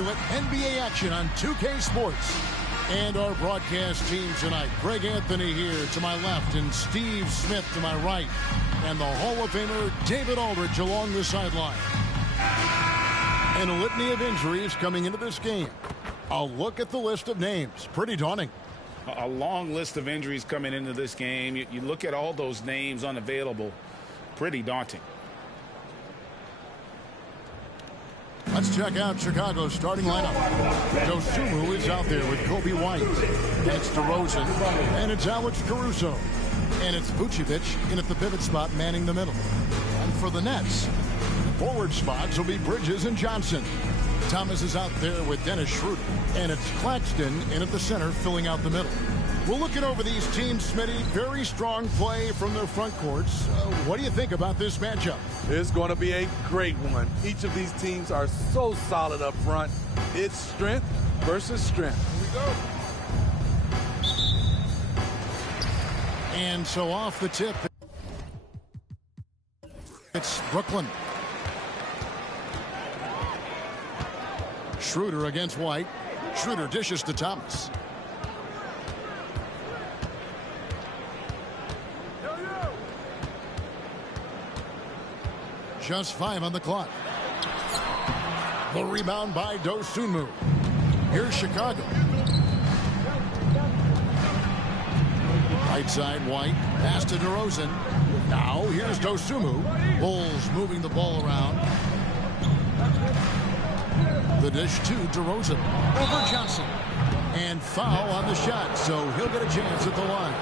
into it. NBA action on 2K Sports. And our broadcast team tonight. Greg Anthony here to my left and Steve Smith to my right. And the Hall of Famer David Aldridge along the sideline. And a litany of injuries coming into this game. A look at the list of names. Pretty daunting. A long list of injuries coming into this game. You look at all those names unavailable. Pretty daunting. Let's check out Chicago's starting lineup. Dosunmu is out there with Kobe White. And it's DeRozan. And it's Alex Caruso. And it's Vucevic in at the pivot spot manning the middle. And for the Nets, forward spots will be Bridges and Johnson. Thomas is out there with Dennis Schroeder. And it's Claxton in at the center filling out the middle. We're looking over these teams, Smitty. Very strong play from their front courts. What do you think about this matchup? It's going to be a great one. Each of these teams are so solid up front. It's strength versus strength. Here we go. And so off the tip, it's Brooklyn. Schroeder against White. Schroeder dishes to Thomas. Just 5 on the clock. The rebound by Dosunmu. Here's Chicago. Right side, White. Pass to DeRozan. Now here's Dosunmu. Bulls moving the ball around. The dish to DeRozan. Over Johnson. And foul on the shot, so he'll get a chance at the line.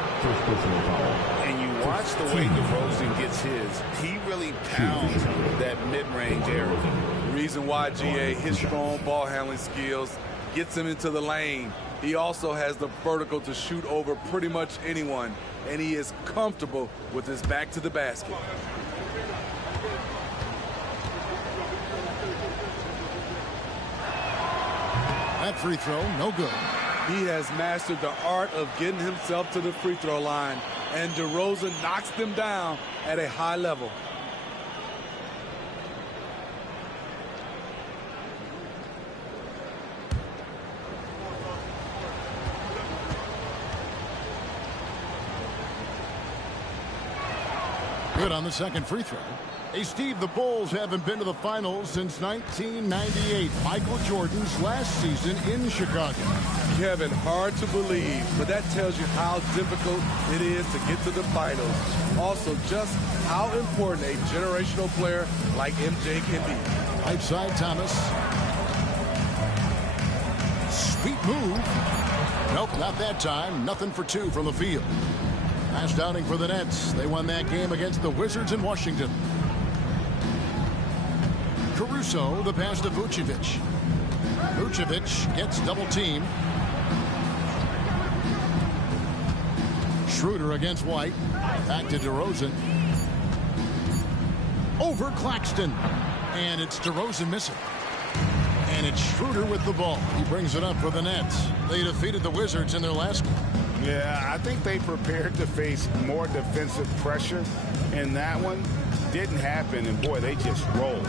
And you watch the way DeRozan gets his. He really pounds that mid-range area. The reason why, GA, his strong ball handling skills gets him into the lane. He also has the vertical to shoot over pretty much anyone, and he is comfortable with his back to the basket. That free throw, no good. He has mastered the art of getting himself to the free throw line, and DeRozan knocks them down at a high level. Good on the second free throw. Hey, Steve, the Bulls haven't been to the finals since 1998, Michael Jordan's last season in Chicago. Kevin, hard to believe, but that tells you how difficult it is to get to the finals. Also, just how important a generational player like MJ can be. Right side, Thomas. Sweet move. Nope, not that time. Nothing for 2 from the field. Last outing for the Nets. They won that game against the Wizards in Washington. Caruso, the pass to Vucevic. Vucevic gets double teamed. Schroeder against White. Back to DeRozan. Over Claxton. And it's DeRozan missing. And it's Schroeder with the ball. He brings it up for the Nets. They defeated the Wizards in their last game. Yeah, I think they prepared to face more defensive pressure, and that one didn't happen, and boy, they just rolled.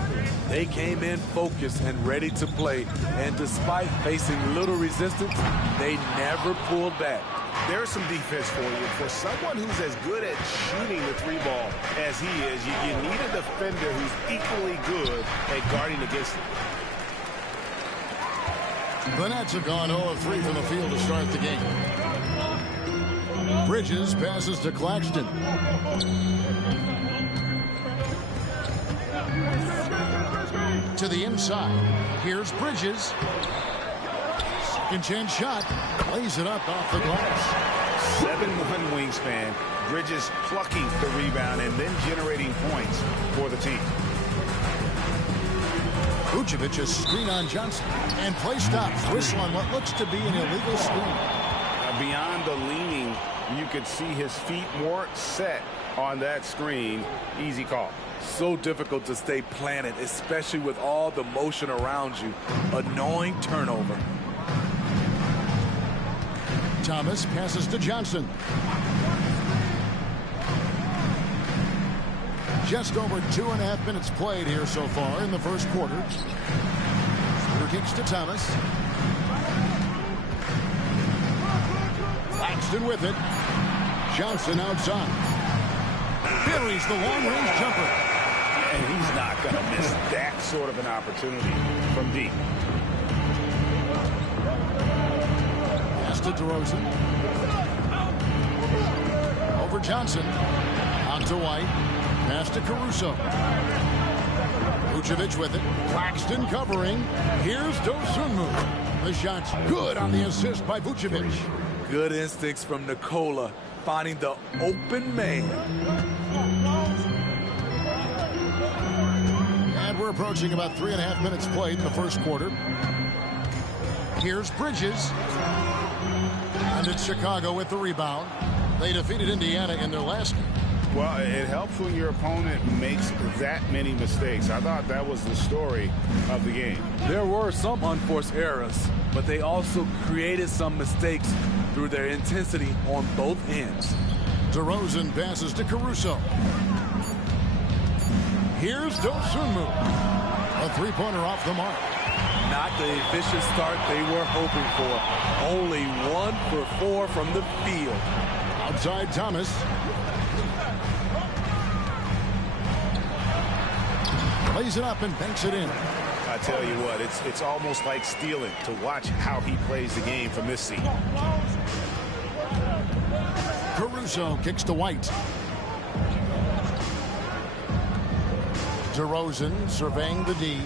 They came in focused and ready to play, and despite facing little resistance, they never pulled back. There's some defense for you. For someone who's as good at shooting the 3-ball as he is, you need a defender who's equally good at guarding against him. The Nets have gone 0 of 3 from the field to start the game. Bridges passes to Claxton. To the inside. Here's Bridges. Second chance shot. Lays it up off the glass. 7'1" wingspan. Bridges plucking the rebound and then generating points for the team. Vucevic a screen on Johnson. And play stops. Whistle on what looks to be an illegal screen. Beyond the leaning, you could see his feet weren't set on that screen. Easy call. So difficult to stay planted, especially with all the motion around you. Annoying turnover. Thomas passes to Johnson. Just over 2.5 minutes played here so far in the first quarter. kicks to Thomas. Claxton with it. Johnson outside. Buries the long-range jumper. And he's not going to miss that sort of an opportunity from deep. Pass to DeRozan. Over Johnson. On to White. Pass to Caruso. Vucevic with it. Claxton covering. Here's Dosunmu. The shot's good on the assist by Vucevic. Good instincts from Nikola, finding the open man. And we're approaching about 3.5 minutes played in the first quarter. Here's Bridges. And it's Chicago with the rebound. They defeated Indiana in their last game. Well, it helps when your opponent makes that many mistakes. I thought that was the story of the game. There were some unforced errors, but they also created some mistakes through their intensity on both ends. DeRozan passes to Caruso. Here's Dosunmu. A three-pointer off the mark. Not the efficient start they were hoping for. Only 1 for 4 from the field. Outside Thomas. Lays it up and banks it in. I tell you what, it's almost like stealing to watch how he plays the game from this seat. Caruso kicks to White. DeRozan surveying the D.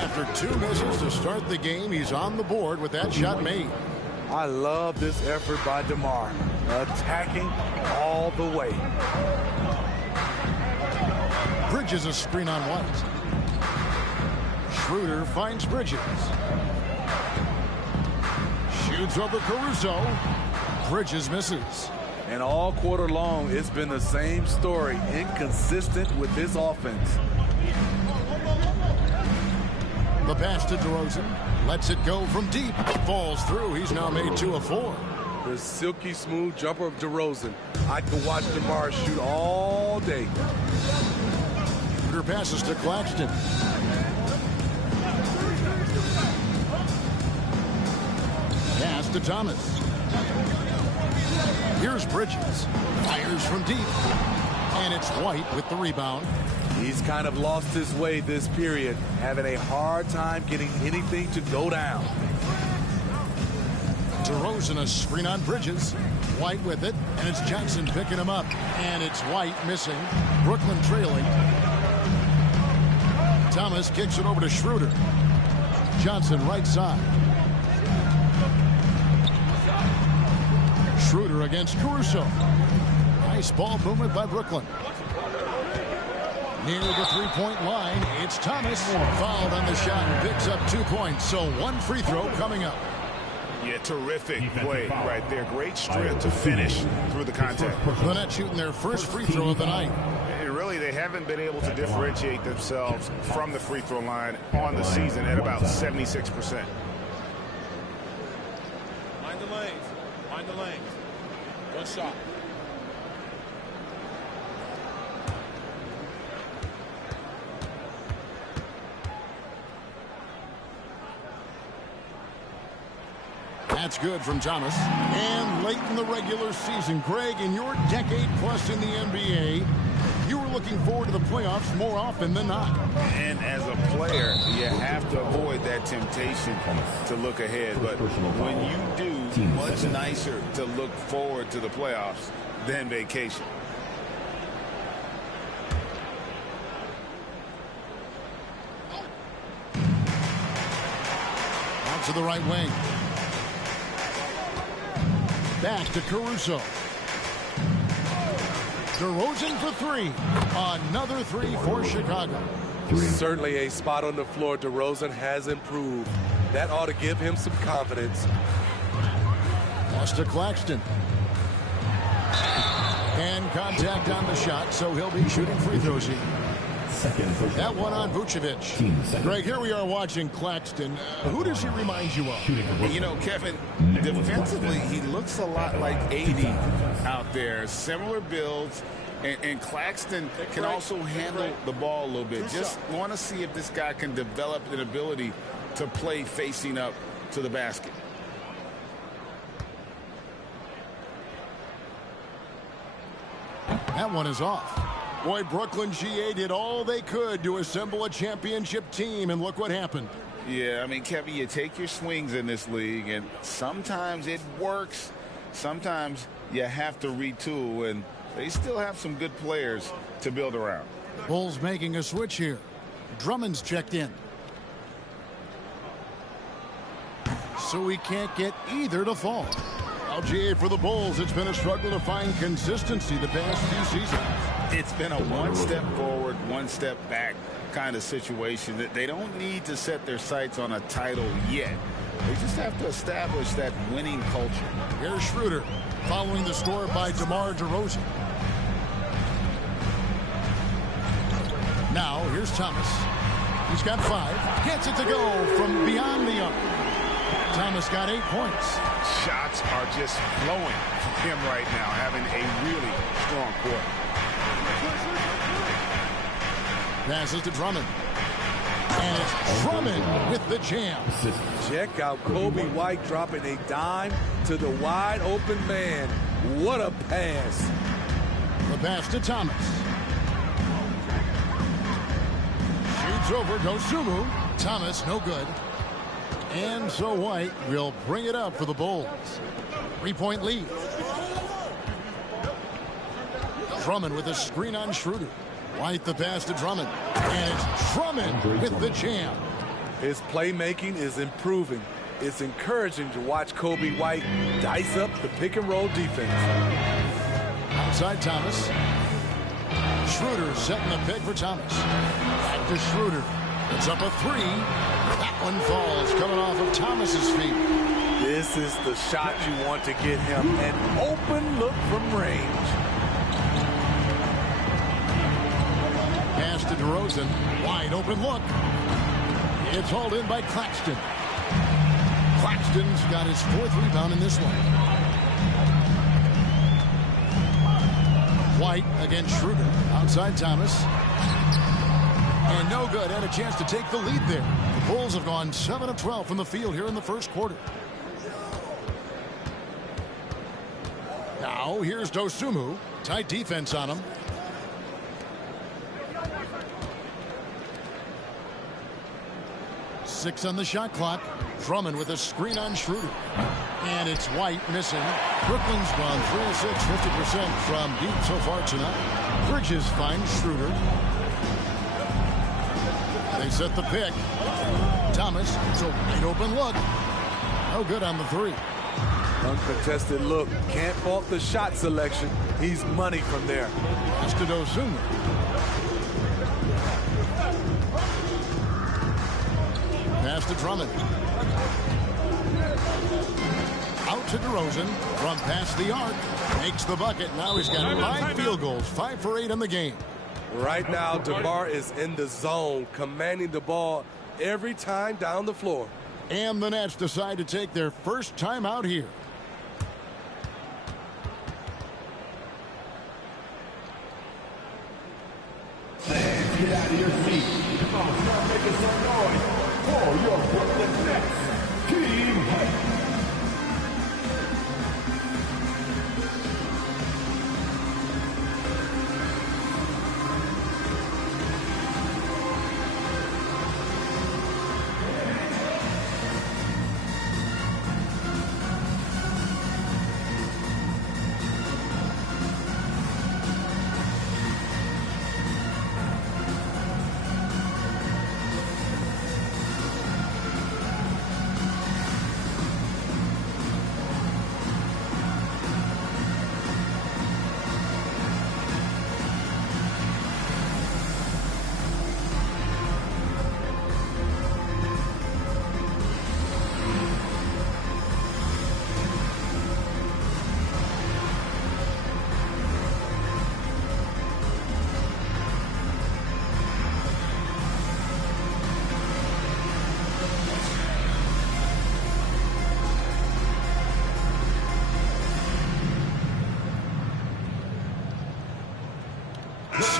After 2 misses to start the game, he's on the board with that shot made. I love this effort by DeMar, attacking all the way. Bridges a screen on White. Schroeder finds Bridges. Shoots over Caruso. Bridges misses. And all quarter long, it's been the same story, inconsistent with this offense. The pass to DeRozan. Lets it go from deep. Falls through. He's now made 2 of 4. The silky smooth jumper of DeRozan. I could watch DeMar shoot all day. Schroeder passes to Claxton. Pass to Thomas. Here's Bridges. Fires from deep. And it's White with the rebound. He's kind of lost his way this period, having a hard time getting anything to go down. DeRozan a screen on Bridges. White with it, and it's Johnson picking him up. And it's White missing. Brooklyn trailing. Thomas kicks it over to Schroeder. Johnson right side. Schroeder against Caruso. Nice ball movement by Brooklyn. Near the three-point line, it's Thomas. Fouled on the shot and picks up 2 points. So 1 free throw coming up. Yeah, terrific play right there. Great strength to finish through the contact. They're not shooting their first free throw of the night. And really, they haven't been able to differentiate themselves from the free throw line on the season at about 76%. Mind the lanes. Mind the lanes. Good shot. That's good from Thomas. And late in the regular season, Greg, in your decade plus in the NBA, you were looking forward to the playoffs more often than not. And as a player, you have to avoid that temptation to look ahead. But when you do, much nicer to look forward to the playoffs than vacation. Out to the right wing. Back to Caruso. DeRozan for 3. Another 3 for Chicago. Certainly a spot on the floor. DeRozan has improved. That ought to give him some confidence. Pass to Claxton. And contact on the shot, so he'll be shooting free throws here. That one on Vucevic. Greg, here we are watching Claxton. Who does he remind you of? You know, Kevin, defensively, he looks a lot like AD out there. Similar builds, And Claxton can also handle the ball a little bit. Just want to see if this guy can develop an ability to play facing up to the basket. That one is off. Boy, Brooklyn GA did all they could to assemble a championship team, and look what happened. Yeah, I mean, Kevin, you take your swings in this league, and sometimes it works. Sometimes you have to retool, and they still have some good players to build around. Bulls making a switch here. Drummond's checked in. So he can't get either to fall. LGA for the Bulls. It's been a struggle to find consistency the past few seasons. It's been a one step forward, one step back kind of situation. That they don't need to set their sights on a title yet. They just have to establish that winning culture. Here's Schroeder following the score by DeMar DeRozan. Now here's Thomas. He's got 5. Gets it to go from beyond the arc. Thomas got 8 points. Shots are just flowing from him right now, having a really strong quarter. Passes to Drummond. And it's Drummond with the jam. Check out Kobe White dropping a dime to the wide open man. What a pass. The pass to Thomas. Shoots over Dosunmu. Thomas no good. And so White will bring it up for the Bulls. 3-point lead. Drummond with a screen on Schroeder. White the pass to Drummond. And it's Drummond with the jam. His playmaking is improving. It's encouraging to watch Kobe White dice up the pick and roll defense. Outside Thomas. Schroeder setting the pick for Thomas. Back to Schroeder. It's up a 3. That one falls, coming off of Thomas's feet. This is the shot you want to get him. An open look from range. Pass to DeRozan. Wide open look. It's hauled in by Claxton. Claxton's got his 4th rebound in this one. White against Schroeder. Outside Thomas. And no good. Had a chance to take the lead there. The Bulls have gone 7 of 12 from the field here in the first quarter. Now here's Dosunmu. Tight defense on him. Six on the shot clock. Drummond with a screen on Schroeder. And it's White missing. Brooklyn's gone 3 of 6, 50% from deep so far tonight. Bridges finds Schroeder. They set the pick. Thomas, it's a wide open look. No good on the 3. Uncontested look. Can't fault the shot selection. He's money from there. It's to Dosunmu. Pass to Drummond. Out to DeRozan. From past the arc. Makes the bucket. Now he's got 5 field goals. 5 for 8 in the game. Right now, DeMar is in the zone, commanding the ball every time down the floor. And the Nets decide to take their first time out here. Fans, get out of your seat. Come on, start making some noise for your Brooklyn Nets. Team White.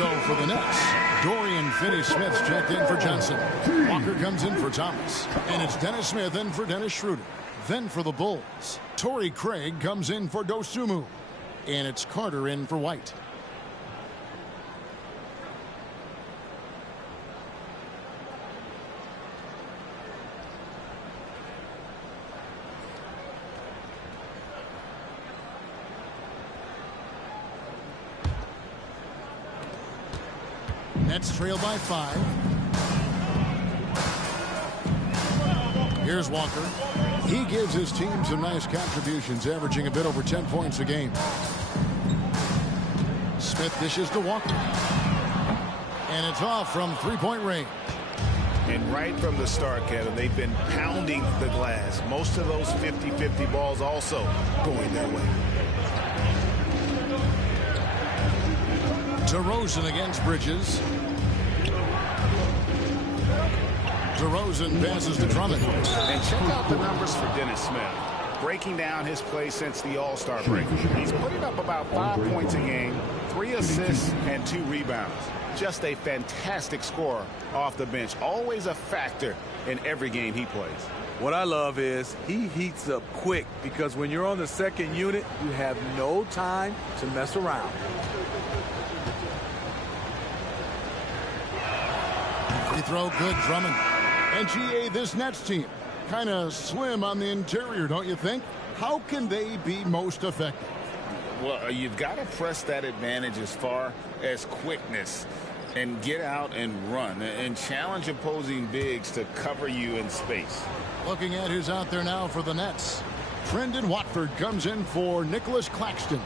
So for the Nets, Dorian Finney-Smith's checked in for Johnson. Walker comes in for Thomas. And it's Dennis Smith in for Dennis Schroeder. Then for the Bulls, Torrey Craig comes in for Dosunmu. And it's Carter in for White. Nets trail by 5. Here's Walker. He gives his team some nice contributions, averaging a bit over 10 points a game. Smith dishes to Walker. And it's off from three-point range. And right from the start, Kevin, they've been pounding the glass. Most of those 50-50 balls also going their way. DeRozan against Bridges. DeRozan passes to Drummond. And check out the numbers for Dennis Smith. Breaking down his play since the All-Star break. He's putting up about 5 points a game, 3 assists, and 2 rebounds. Just a fantastic scorer off the bench. Always a factor in every game he plays. What I love is he heats up quick because when you're on the second unit, you have no time to mess around. Free throw good, Drummond. And GA, this Nets team, kind of slim on the interior, don't you think? How can they be most effective? Well, you've got to press that advantage as far as quickness and get out and run and challenge opposing bigs to cover you in space. Looking at who's out there now for the Nets. Trendon Watford comes in for Nicholas Claxton.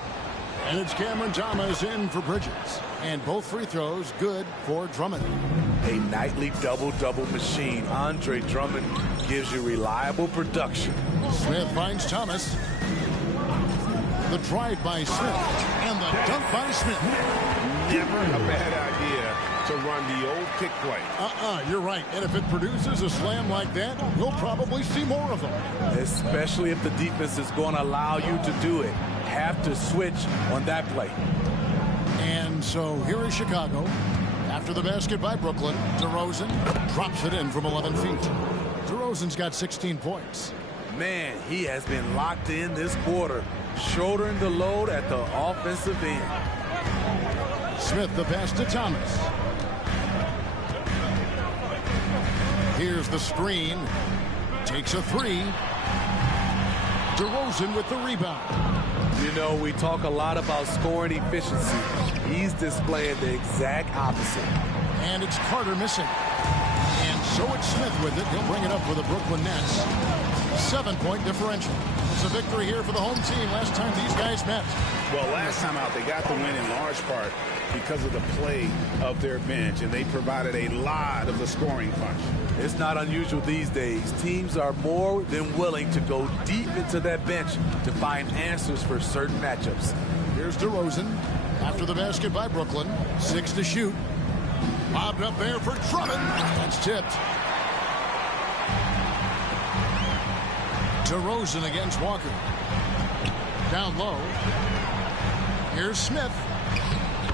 And it's Cameron Thomas in for Bridges. And both free throws good for Drummond. A nightly double-double machine. Andre Drummond gives you reliable production. Smith finds Thomas. The drive by Smith. And the dunk by Smith. Never a bad idea to run the old pick play. You're right. And if it produces a slam like that, we'll probably see more of them. Especially if the defense is going to allow you to do it. Have to switch on that play. And so here is Chicago. After the basket by Brooklyn, DeRozan drops it in from 11 feet. DeRozan's got 16 points. Man, he has been locked in this quarter, shouldering the load at the offensive end. Smith the pass to Thomas. Here's the screen. Takes a 3. DeRozan with the rebound. You know, we talk a lot about scoring efficiency. He's displaying the exact opposite. And it's Carter missing. And so it's Smith with it. He'll bring it up for the Brooklyn Nets. 7-point differential. It's a victory here for the home team last time these guys met. Well, last time out, they got the win in large part because of the play of their bench, and they provided a lot of the scoring punch. It's not unusual these days. Teams are more than willing to go deep into that bench to find answers for certain matchups. Here's DeRozan after the basket by Brooklyn. 6 to shoot. Bobbed up there for Drummond. That's tipped. DeRozan against Walker. Down low. Here's Smith.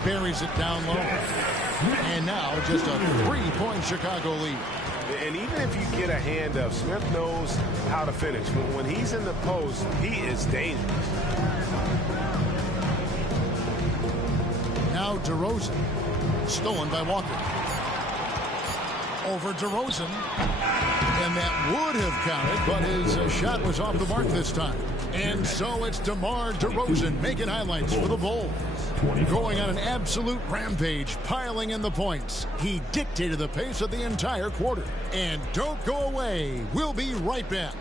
Buries it down low. And now just a 3-point Chicago lead. And even if you get a hand up, Smith knows how to finish. But when he's in the post, he is dangerous. Now DeRozan. Stolen by Walker. Over DeRozan. And that would have counted, but his shot was off the mark this time. And so it's DeMar DeRozan making highlights for the Bulls. Going on an absolute rampage, piling in the points. He dictated the pace of the entire quarter. And don't go away. We'll be right back.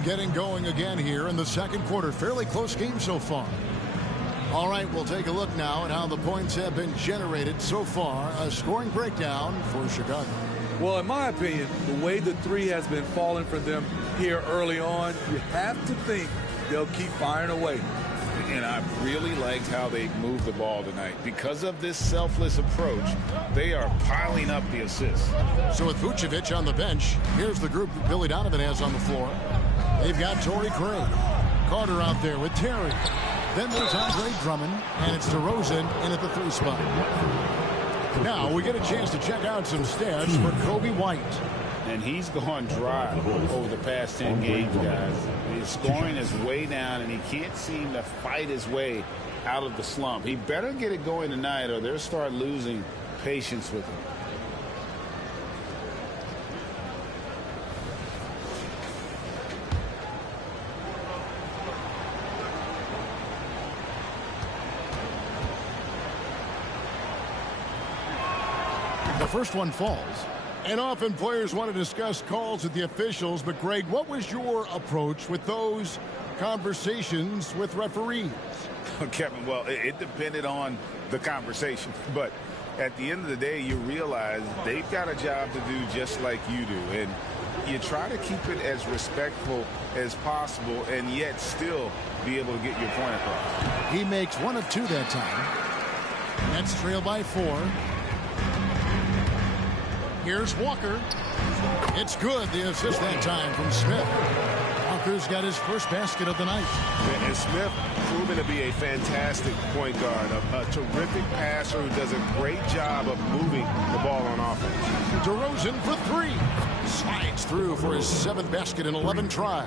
Momentum getting going again here in the second quarter. Fairly close game so far. All right, we'll take a look now at how the points have been generated so far. A scoring breakdown for Chicago. Well, in my opinion, the way the three has been falling for them here early on, you have to think they'll keep firing away. And I really liked how they moved the ball tonight. Because of this selfless approach, they are piling up the assists. So with Vucevic on the bench, here's the group that Billy Donovan has on the floor. They've got Torrey Craig. Carter out there with Terry. Then there's Andre Drummond, and it's DeRozan in at the 3 spot. Now we get a chance to check out some stats for Coby White. And he's gone dry over the past 10 games, guys. His scoring is way down, and he can't seem to fight his way out of the slump. He better get it going tonight, or they'll start losing patience with him. The first one falls. And often players want to discuss calls with the officials, but Greg, what was your approach with those conversations with referees? Kevin, well, it depended on the conversation, but at the end of the day, you realize they've got a job to do just like you do, and you try to keep it as respectful as possible and yet still be able to get your point across. He makes 1 of 2 that time. Nets trail by 4. Here's Walker. It's good. The assist that time from Smith. Walker's got his first basket of the night. And Smith proven to be a fantastic point guard, a terrific passer who does a great job of moving the ball on offense. DeRozan for 3. Slides through for his 7th basket in 11 tries.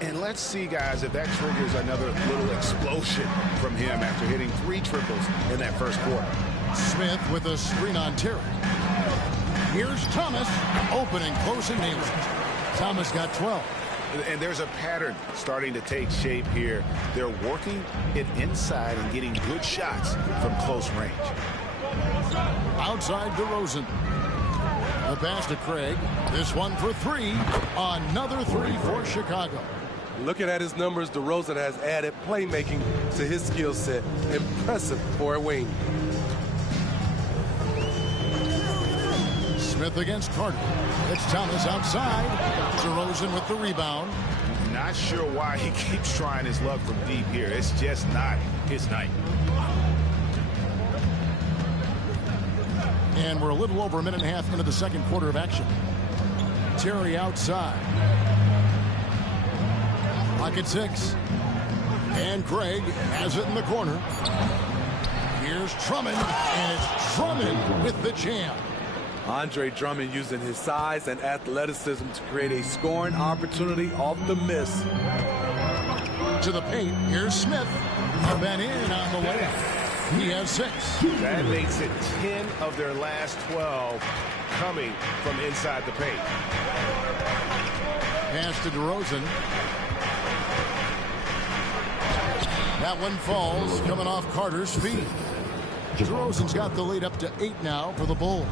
And let's see, guys, if that triggers another little explosion from him after hitting 3 triples in that first quarter. Smith with a screen on Terry. Here's Thomas, opening, close, and nails it. Thomas got 12. And there's a pattern starting to take shape here. They're working it inside and getting good shots from close range. Outside DeRozan. A pass to Craig. This one for 3. Another 3 for Chicago. Looking at his numbers, DeRozan has added playmaking to his skill set. Impressive for a wing. Smith against Carter. It's Thomas outside. DeRozan with the rebound. Not sure why he keeps trying his luck from deep here. It's just not his night. And we're a little over a minute and a half into the second quarter of action. Terry outside. Pocket 6. And Craig has it in the corner. Here's Drummond. And it's Drummond with the jam. Andre Drummond using his size and athleticism to create a scoring opportunity off the miss. To the paint. Here's Smith. Up and in on the way. He has 6. That makes it 10 of their last 12 coming from inside the paint. Pass to DeRozan. That one falls, coming off Carter's feet. DeRozan's got the lead up to 8 now for the Bulls.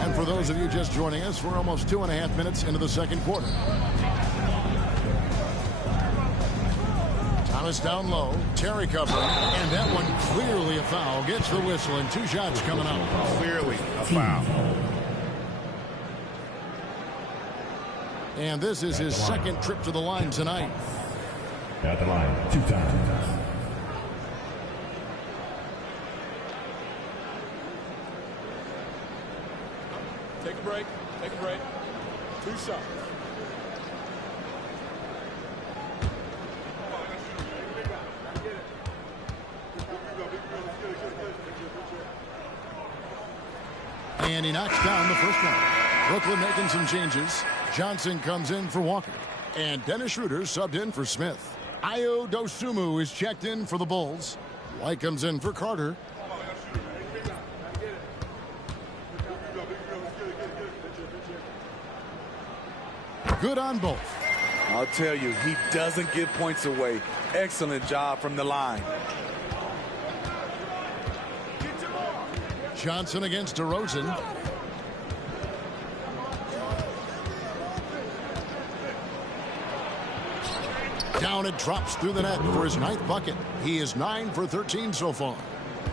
And for those of you just joining us, we're almost 2.5 minutes into the second quarter. Thomas down low. Terry covering. And that one clearly a foul. Gets the whistle and 2 shots coming out. Clearly a foul. And this is his second trip to the line tonight. At the line, 2 times. Take a break. Take a break. 2 shots. And he knocks down the first one. Brooklyn making some changes. Johnson comes in for Walker. And Dennis Schroeder subbed in for Smith. Ayo Dosunmu is checked in for the Bulls. White comes in for Carter. Good on both. I'll tell you, he doesn't give points away. Excellent job from the line. Johnson against DeRozan. Down it drops through the net for his 9th bucket. He is 9 for 13 so far.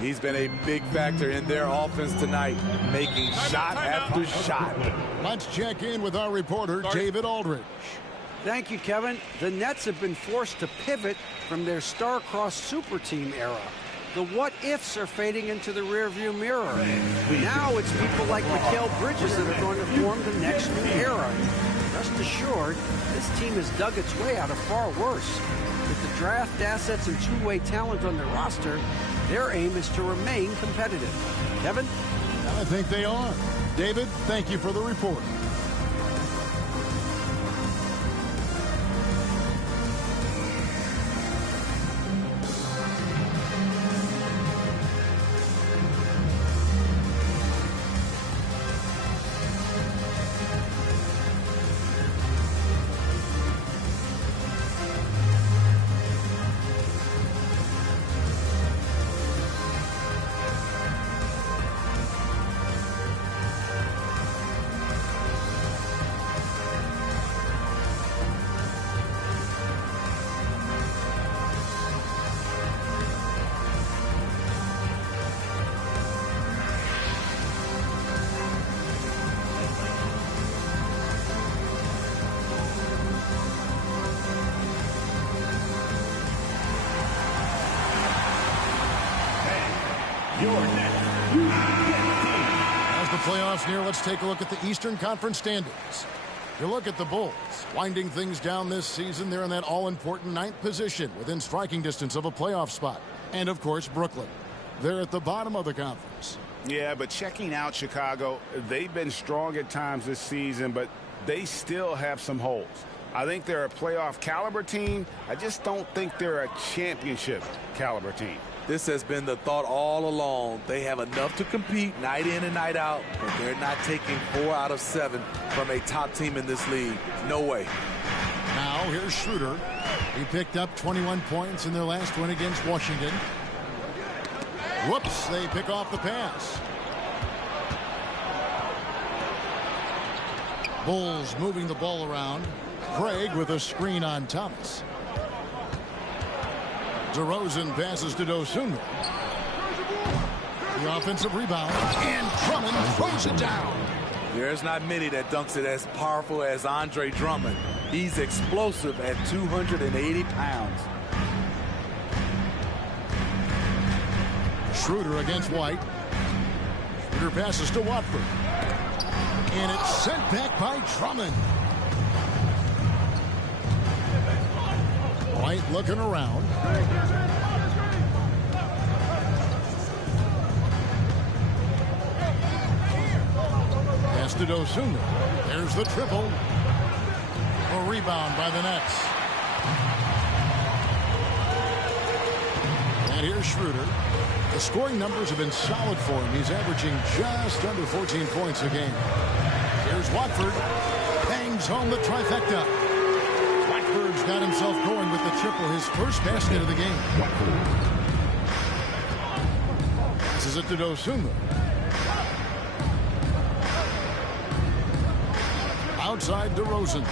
He's been a big factor in their offense tonight, making shot after shot. Let's check in with our reporter, David Aldridge. Thank you, Kevin. The Nets have been forced to pivot from their star-crossed super team era. The what-ifs are fading into the rearview mirror. Now it's people like Mikal Bridges that are going to form the next new era. Rest assured, this team has dug its way out of far worse. With the draft assets and two-way talent on their roster, their aim is to remain competitive. Kevin? I think they are. David, thank you for the report. As the playoffs near, let's take a look at the Eastern Conference standings. You look at the Bulls, winding things down this season. They're in that all-important 9th position within striking distance of a playoff spot. And, of course, Brooklyn. They're at the bottom of the conference. Yeah, but checking out Chicago, they've been strong at times this season, but they still have some holes. I think they're a playoff caliber team. I just don't think they're a championship caliber team. This has been the thought all along. They have enough to compete night in and night out, but they're not taking 4 out of 7 from a top team in this league. No way. Now, here's Schroeder. He picked up 21 points in their last win against Washington. Whoops, they pick off the pass. Bulls moving the ball around. Craig with a screen on Thomas. DeRozan passes to Dosunmu. The offensive rebound, and Drummond throws it down. There's not many that dunks it as powerful as Andre Drummond. He's explosive at 280 pounds. Schroeder against White. Schroeder passes to Watford. And it's sent back by Drummond. White looking around. Pass to Dosunmu. There's the triple. A rebound by the Nets. And here's Schroeder. The scoring numbers have been solid for him. He's averaging just under 14 points a game. Here's Watford. Bangs home the trifecta. Watford's got himself going with the triple, his first basket of the game. This is it to Dosunmu. Outside DeRozan.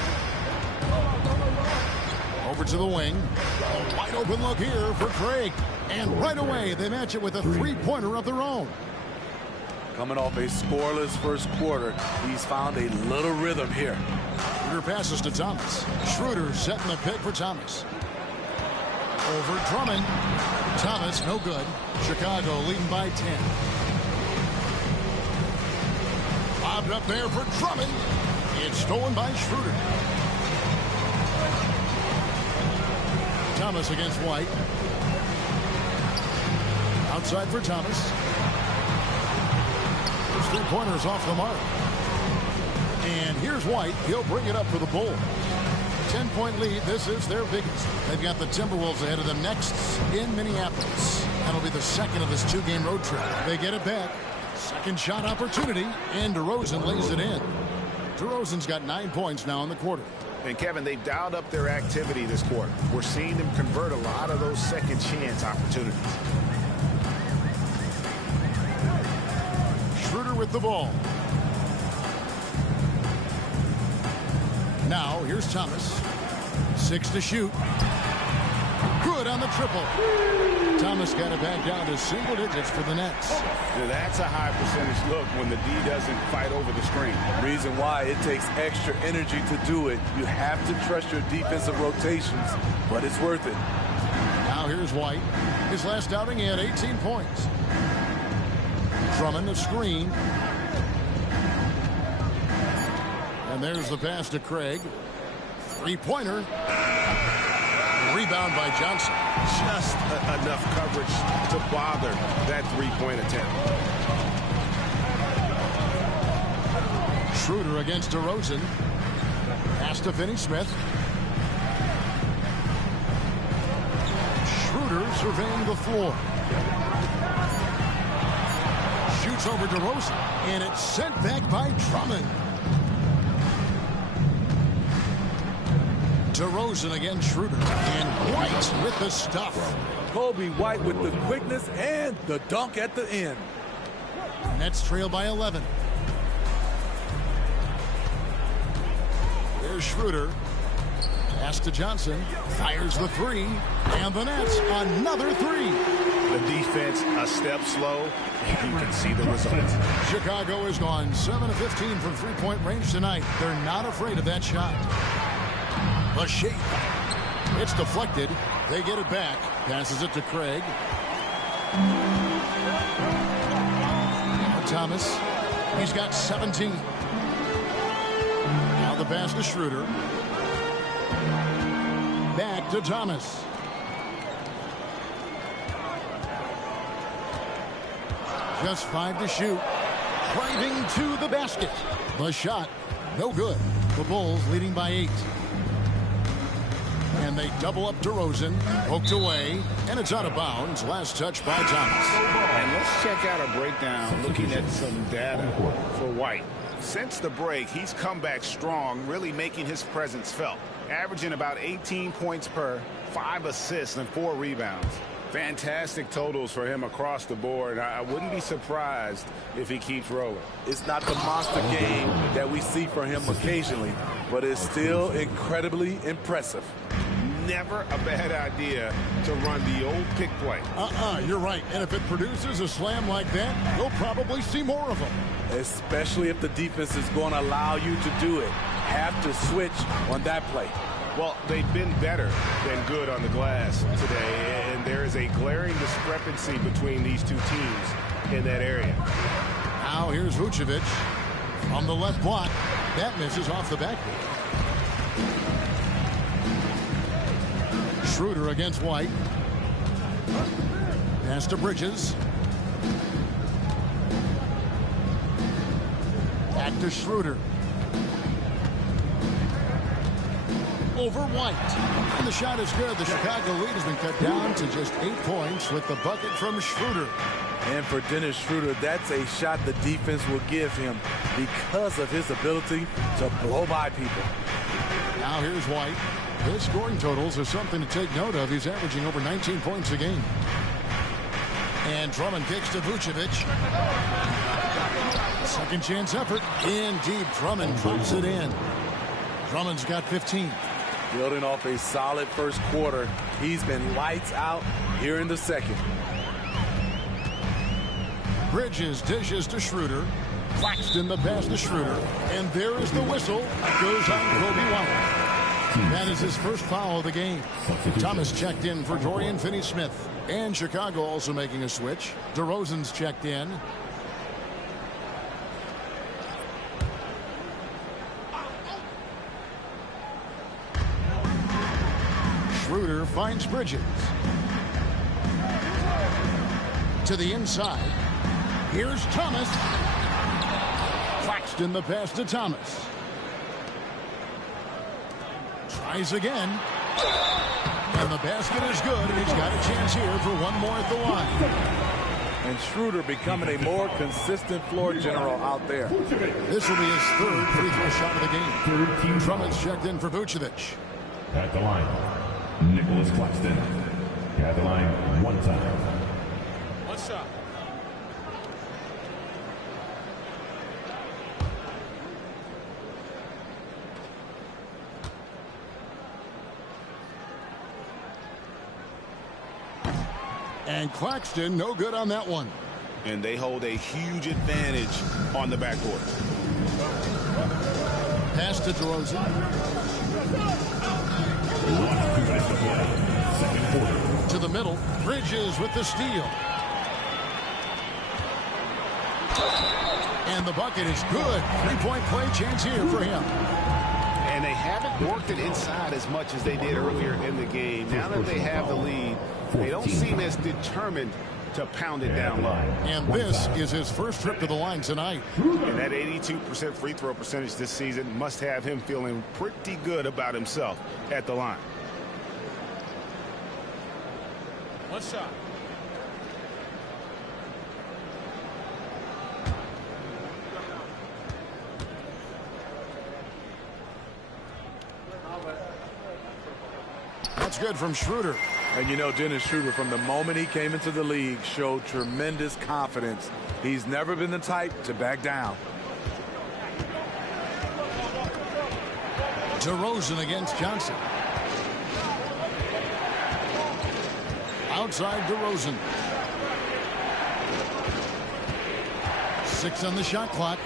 Over to the wing. A wide open look here for Craig. And right away, they match it with a three-pointer of their own. Coming off a scoreless first quarter, he's found a little rhythm here. Schroeder passes to Thomas. Schroeder setting the pick for Thomas. Over Drummond. Thomas, no good. Chicago leading by 10. Lobbed up there for Drummond. It's stolen by Schroeder. Thomas against White. Outside for Thomas. Those three-pointers off the mark. And here's White. He'll bring it up for the Bulls. 10-point lead. This is their biggest. They've got the Timberwolves ahead of them next in Minneapolis. That'll be the second of this two-game road trip. They get it back. Second shot opportunity. And DeRozan lays it in. DeRozan's got 9 points now in the quarter. And, Kevin, they've dialed up their activity this quarter. We're seeing them convert a lot of those second chance opportunities. Schroeder with the ball. Now, here's Thomas. 6 to shoot. Good on the triple. Thomas got it back down to single digits for the Nets. Now that's a high percentage look when the D doesn't fight over the screen. Reason why it takes extra energy to do it. You have to trust your defensive rotations, but it's worth it. Now here's White. His last outing, he had 18 points. Drummond, the screen. And there's the pass to Craig. Three-pointer. Rebound by Johnson. Just enough coverage to bother that three-point attempt. Schroeder against DeRozan. Pass to Finney-Smith. Schroeder surveying the floor. Shoots over DeRozan, and it's sent back by Drummond. DeRozan against Schroeder, and White with the stuff. Kobe White with the quickness and the dunk at the end. Nets trail by 11. There's Schroeder. Pass to Johnson. Fires the three. And the Nets, another three. The defense a step slow. You can see the results. Chicago has gone 7 of 15 from three-point range tonight. They're not afraid of that shot. The shape. It's deflected. They get it back. Passes it to Craig. Now Thomas. He's got 17. Now the pass to Schroeder. Back to Thomas. Just 5 to shoot. Driving to the basket. The shot, no good. The Bulls leading by 8. And they double up DeRozan. Poked away. And it's out of bounds. Last touch by Thomas. And let's check out a breakdown looking at some data for White. Since the break, he's come back strong, really making his presence felt. Averaging about 18 points per, 5 assists, and 4 rebounds. Fantastic totals for him across the board. I wouldn't be surprised if he keeps rolling. It's not the monster game that we see from him occasionally, but it's still incredibly impressive. Never a bad idea to run the old pick play. You're right. And if it produces a slam like that, we'll probably see more of them. Especially if the defense is going to allow you to do it. Have to switch on that play. Well, they've been better than good on the glass today, and there is a glaring discrepancy between these two teams in that area. Now here's Vucevic on the left block. That misses off the backboard. Schroeder against White. Pass to Bridges. Back to Schroeder. Over White. And the shot is good. The Chicago lead has been cut down to just 8 points with the bucket from Schroeder. And for Dennis Schroeder, that's a shot the defense will give him because of his ability to blow by people. Now here's White. His scoring totals are something to take note of. He's averaging over 19 points a game. And Drummond kicks to Vucevic. Second chance effort. In deep. Drummond drops it in. Drummond's got 15. Building off a solid first quarter, he's been lights out here in the second. Bridges dishes to Schroeder. Claxton the pass to Schroeder. And there is the whistle. Goes on Kobe White. That is his first foul of the game. Thomas checked in for Dorian Finney-Smith. And Chicago also making a switch. DeRozan's checked in. Schroeder finds Bridges. To the inside. Here's Thomas. Claxton the pass to Thomas. Tries again. And the basket is good, and he's got a chance here for one more at the line. And Schroeder becoming a more consistent floor general out there. This will be his third free throw shot of the game. Drummond's checked in for Vucevic. At the line, Nicholas Claxton. At the line, one time. One shot. And Claxton, no good on that one. And they hold a huge advantage on the backcourt. Pass to DeRozan. To the middle. Bridges with the steal. And the bucket is good. Three-point play chance here for him. And they haven't worked it inside as much as they did earlier in the game. Now that they have the lead, they don't seem as determined to pound it down low. And this is his first trip to the line tonight. And that 82% free throw percentage this season must have him feeling pretty good about himself at the line. One shot. That's good from Schroeder. And you know, Dennis Schroeder, from the moment he came into the league, showed tremendous confidence. He's never been the type to back down. DeRozan against Johnson. Outside DeRozan. 6 on the shot clock.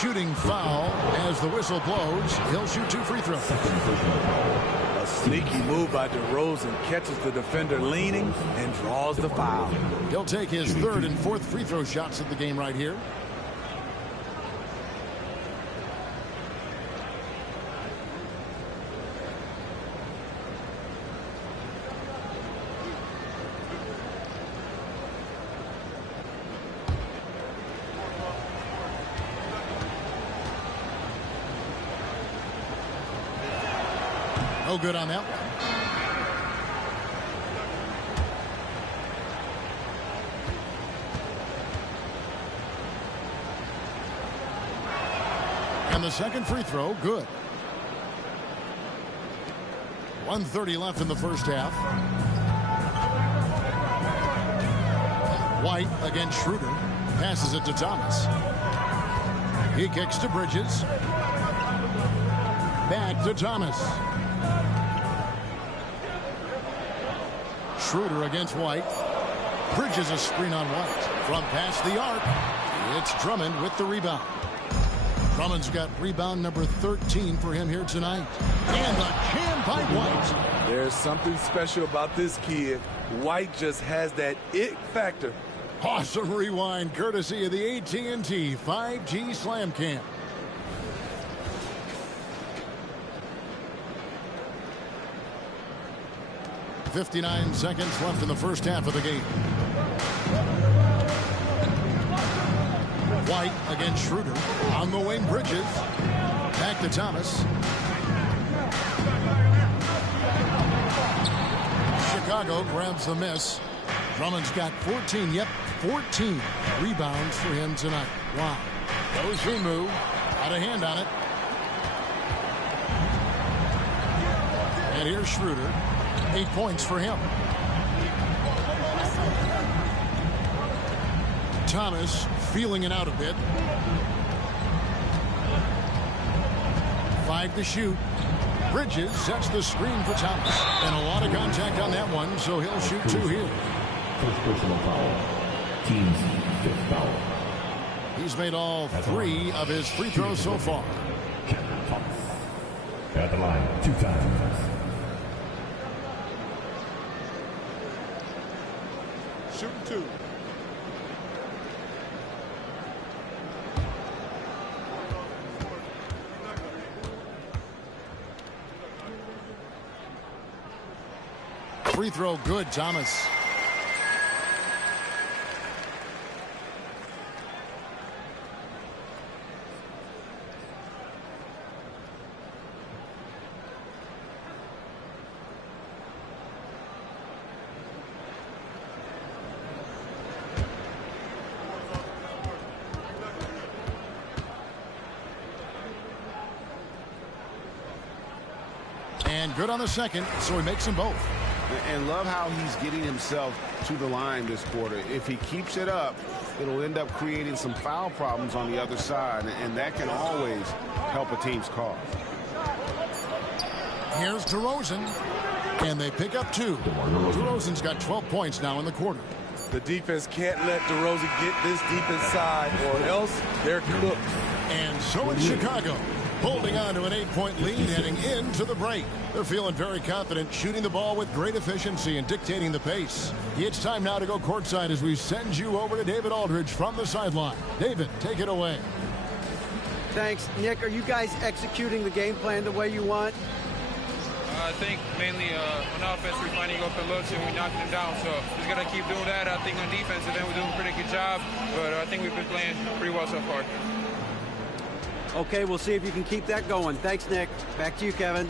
Shooting foul as the whistle blows. He'll shoot 2 free throws. A sneaky move by DeRozan, catches the defender leaning and draws the foul. He'll take his 3rd and 4th free throw shots of the game right here. No good on that one. And the second free throw, good. 1:30 left in the first half. White against Schroeder. Passes it to Thomas. He kicks to Bridges. Back to Thomas. Schroeder against White. Bridges a screen on White. From past the arc. It's Drummond with the rebound. Drummond's got rebound number 13 for him here tonight. And the jam by White. There's something special about this kid. White just has that it factor. Awesome rewind courtesy of the AT&T 5G Slam Cam. .59 seconds left in the first half of the game. White against Schroeder. On the wing, Bridges. Back to Thomas. Chicago grabs the miss. Drummond's got 14. Yep, 14 rebounds for him tonight. Wow. Ozumu got a hand on it. And here's Schroeder. 8 points for him. Thomas feeling it out a bit. 5 to shoot. Bridges sets the screen for Thomas. And a lot of contact on that one, so he'll shoot 2 here. First personal foul. Team's 5th foul. He's made all 3 of his free throws so far. Thomas. At the line 2 times. Shooting 2. Free throw good, Thomas. And good on the second, so he makes them both. And love how he's getting himself to the line this quarter. If he keeps it up, it'll end up creating some foul problems on the other side, and that can always help a team's cause. Here's DeRozan. And they pick up 2. DeRozan's got 12 points now in the quarter. The defense can't let DeRozan get this deep inside, or else they're cooked. And so it's Chicago, holding on to an 8-point lead heading into the break. They're feeling very confident, shooting the ball with great efficiency and dictating the pace. It's time now to go courtside as we send you over to David Aldridge from the sideline. David, take it away. Thanks, Nick. Are you guys executing the game plan the way you want? I think mainly on offense, we're finding open looks and we're knocking them down. So just got to keep doing that. I think on defense, and then we're doing a pretty good job. But I think we've been playing pretty well so far. Okay, we'll see if you can keep that going. Thanks, Nick. Back to you, Kevin.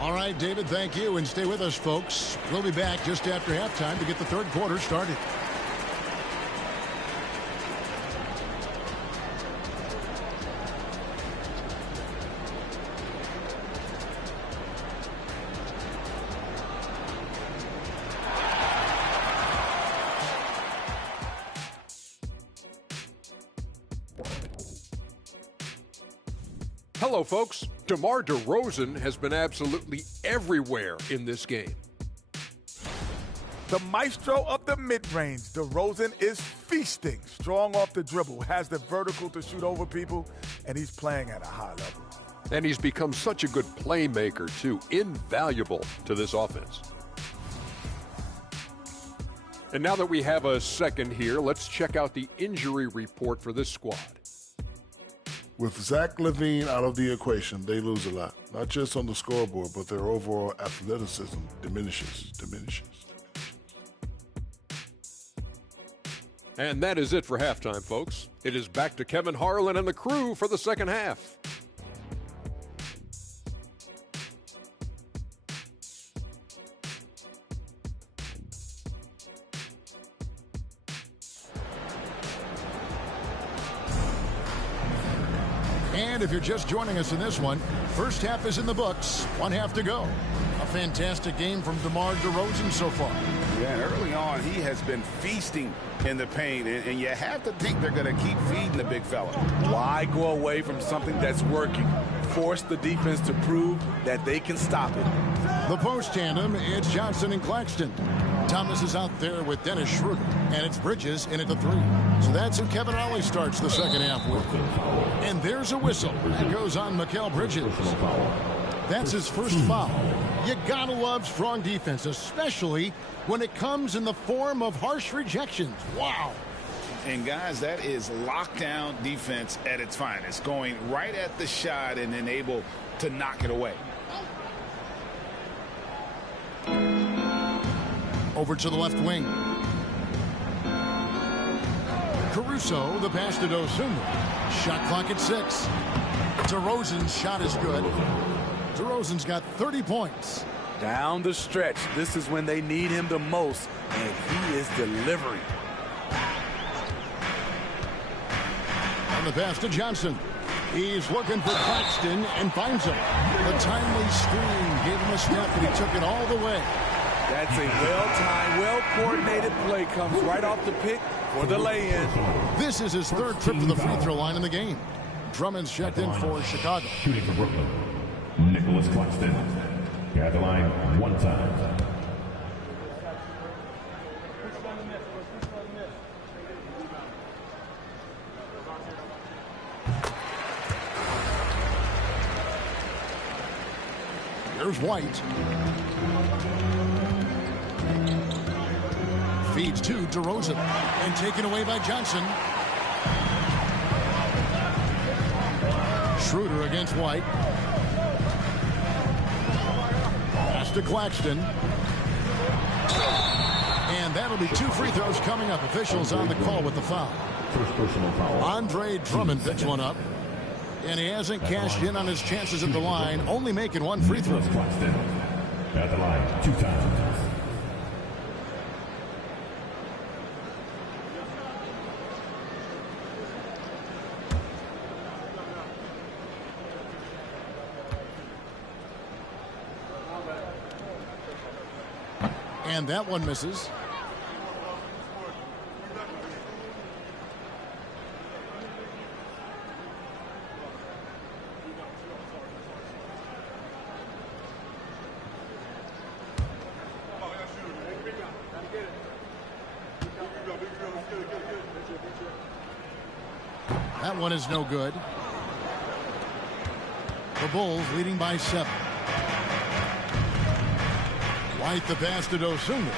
All right, David, thank you. And stay with us, folks. We'll be back just after halftime to get the third quarter started. Hello, folks. DeMar DeRozan has been absolutely everywhere in this game. The maestro of the mid-range, DeRozan is feasting. Strong off the dribble, has the vertical to shoot over people, and he's playing at a high level. And he's become such a good playmaker, too. Invaluable to this offense. And now that we have a second here, let's check out the injury report for this squad. With Zach LaVine out of the equation, they lose a lot. Not just on the scoreboard, but their overall athleticism diminishes. And that is it for halftime, folks. It is back to Kevin Harlan and the crew for the second half. And if you're just joining us in this one, first half is in the books. 1 half to go. A fantastic game from DeMar DeRozan so far. Yeah, and early on, he has been feasting in the paint, and you have to think they're going to keep feeding the big fella. Why go away from something that's working? Force the defense to prove that they can stop it. The post tandem, it's Johnson and Claxton. Thomas is out there with Dennis Schroeder, and it's Bridges in at the 3. So that's who Kevin Ollie starts the second half with. And there's a whistle that goes on Mikal Bridges. That's his first foul. You gotta love strong defense, especially when it comes in the form of harsh rejections. Wow. And guys, that is lockdown defense at its finest, going right at the shot and then able to knock it away. Over to the left wing. Caruso, the pass to Dosunmu. Shot clock at 6. DeRozan's shot is good. DeRozan's got 30 points. Down the stretch, this is when they need him the most, and he is delivering. On the pass to Johnson. He's looking for Claxton and finds him. The timely screen gave him a step, and he took it all the way. That's a well-timed, well-coordinated play. Comes right off the pick for the lay-in. This is his third trip to the free throw line in the game. Drummond's checked in for Chicago. Shooting for Brooklyn, Nicholas Claxton. At the line 1 time. Here's White. Feeds to DeRozan. And taken away by Johnson. Schroeder against White. Pass to Claxton. And that'll be 2 free throws coming up. Officials on the call with the foul. First personal foul. Andre Drummond picks one up. And he hasn't cashed in on his chances at the line, only making 1 free throw. Claxton. At the line 2 times. And that one misses. That one is no good. The Bulls leading by 7. White the pass to Dosunmu.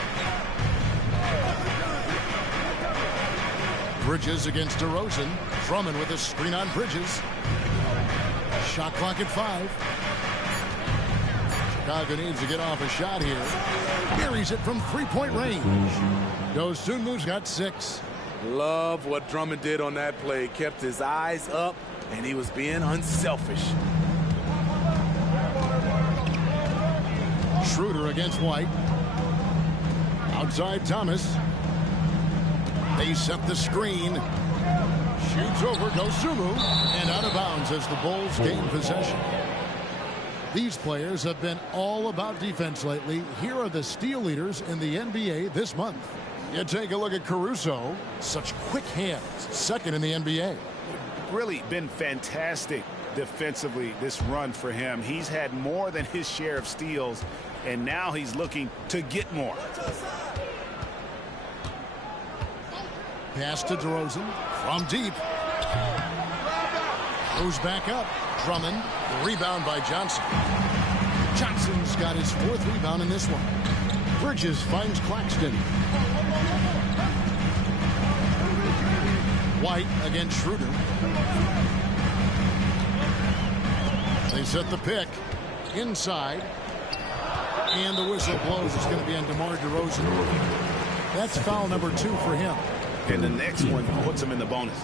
Bridges against DeRozan. Drummond with a screen on Bridges. Shot clock at 5. Chicago needs to get off a shot here. Buries it from three-point range. Dosunmu's got 6. Love what Drummond did on that play. Kept his eyes up, and he was being unselfish. Schroeder against White. Outside Thomas. They set the screen. Shoots over Dosunmu. And out of bounds as the Bulls gain possession. These players have been all about defense lately. Here are the steal leaders in the NBA this month. You take a look at Caruso. Such quick hands. Second in the NBA. Really been fantastic defensively this run for him. He's had more than his share of steals, and now he's looking to get more. Pass to DeRozan from deep. Goes back up. Drummond. The rebound by Johnson. Johnson's got his 4th rebound in this one. Bridges finds Claxton. White against Schroeder. They set the pick. Inside. And the whistle blows. It's going to be on DeMar DeRozan. That's foul number 2 for him. And the next one puts him in the bonus.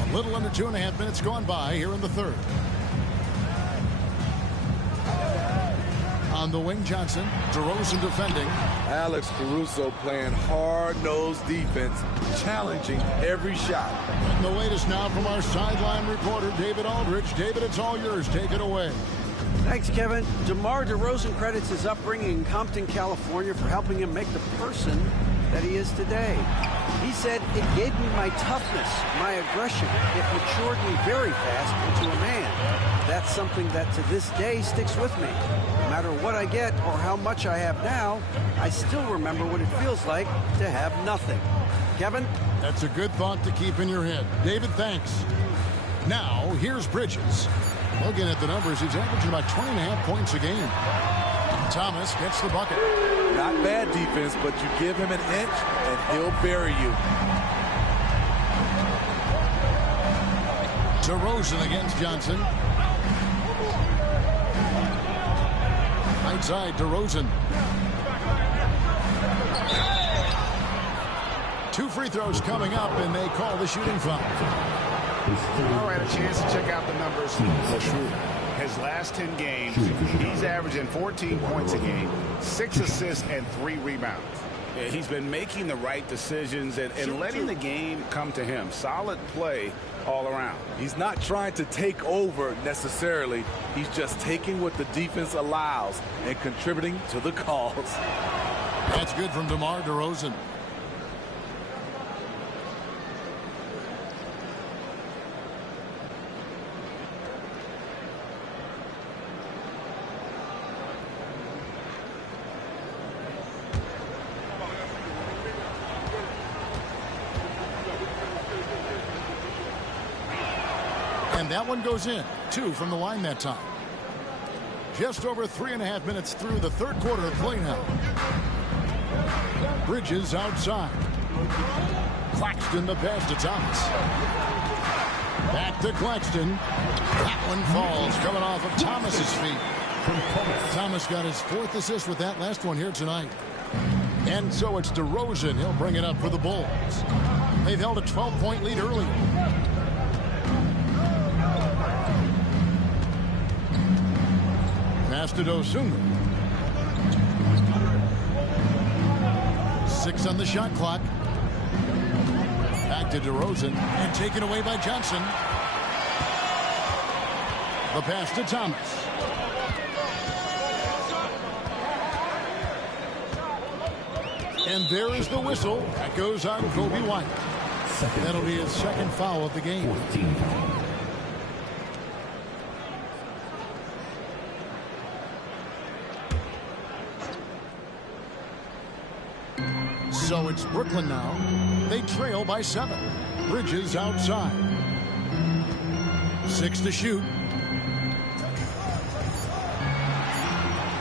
A little under 2.5 minutes gone by here in the 3rd. On the wing, Johnson. DeRozan defending. Alex Caruso playing hard-nosed defense, challenging every shot. And the latest now from our sideline reporter, David Aldridge. David, it's all yours. Take it away. Thanks, Kevin. DeMar DeRozan credits his upbringing in Compton, California for helping him make the person that he is today. He said, "It gave me my toughness, my aggression. It matured me very fast into a man. That's something that to this day sticks with me. No matter what I get or how much I have now, I still remember what it feels like to have nothing." Kevin? That's a good thought to keep in your head. David, thanks. Now, here's Bridges. Looking at the numbers, he's averaging about 20.5 points a game. Thomas gets the bucket. Not bad defense, but you give him an inch and he'll bury you. DeRozan against Johnson. Right side, DeRozan. 2 free throws coming up, and they call the shooting foul. All right, a chance to check out the numbers for Schroeder. His last 10 games, he's averaging 14 points a game, 6 assists, and 3 rebounds. Yeah, he's been making the right decisions and letting the game come to him. Solid play all around. He's not trying to take over necessarily. He's just taking what the defense allows and contributing to the cause. That's good from DeMar DeRozan. And that one goes in. 2 from the line that time. Just over 3.5 minutes through the 3rd quarter of play now. Bridges outside. Claxton the pass to Thomas. Back to Claxton. That one falls, coming off of Thomas's feet. Thomas got his 4th assist with that last one here tonight. And so it's DeRozan. He'll bring it up for the Bulls. They've held a 12-point lead early. Pass to Dosunmu. 6 on the shot clock. Back to DeRozan and taken away by Johnson. The pass to Thomas. And there is the whistle. That goes on Kobe White. That'll be his 2nd foul of the game. 14 foul. So it's Brooklyn now. They trail by 7. Bridges outside. 6 to shoot.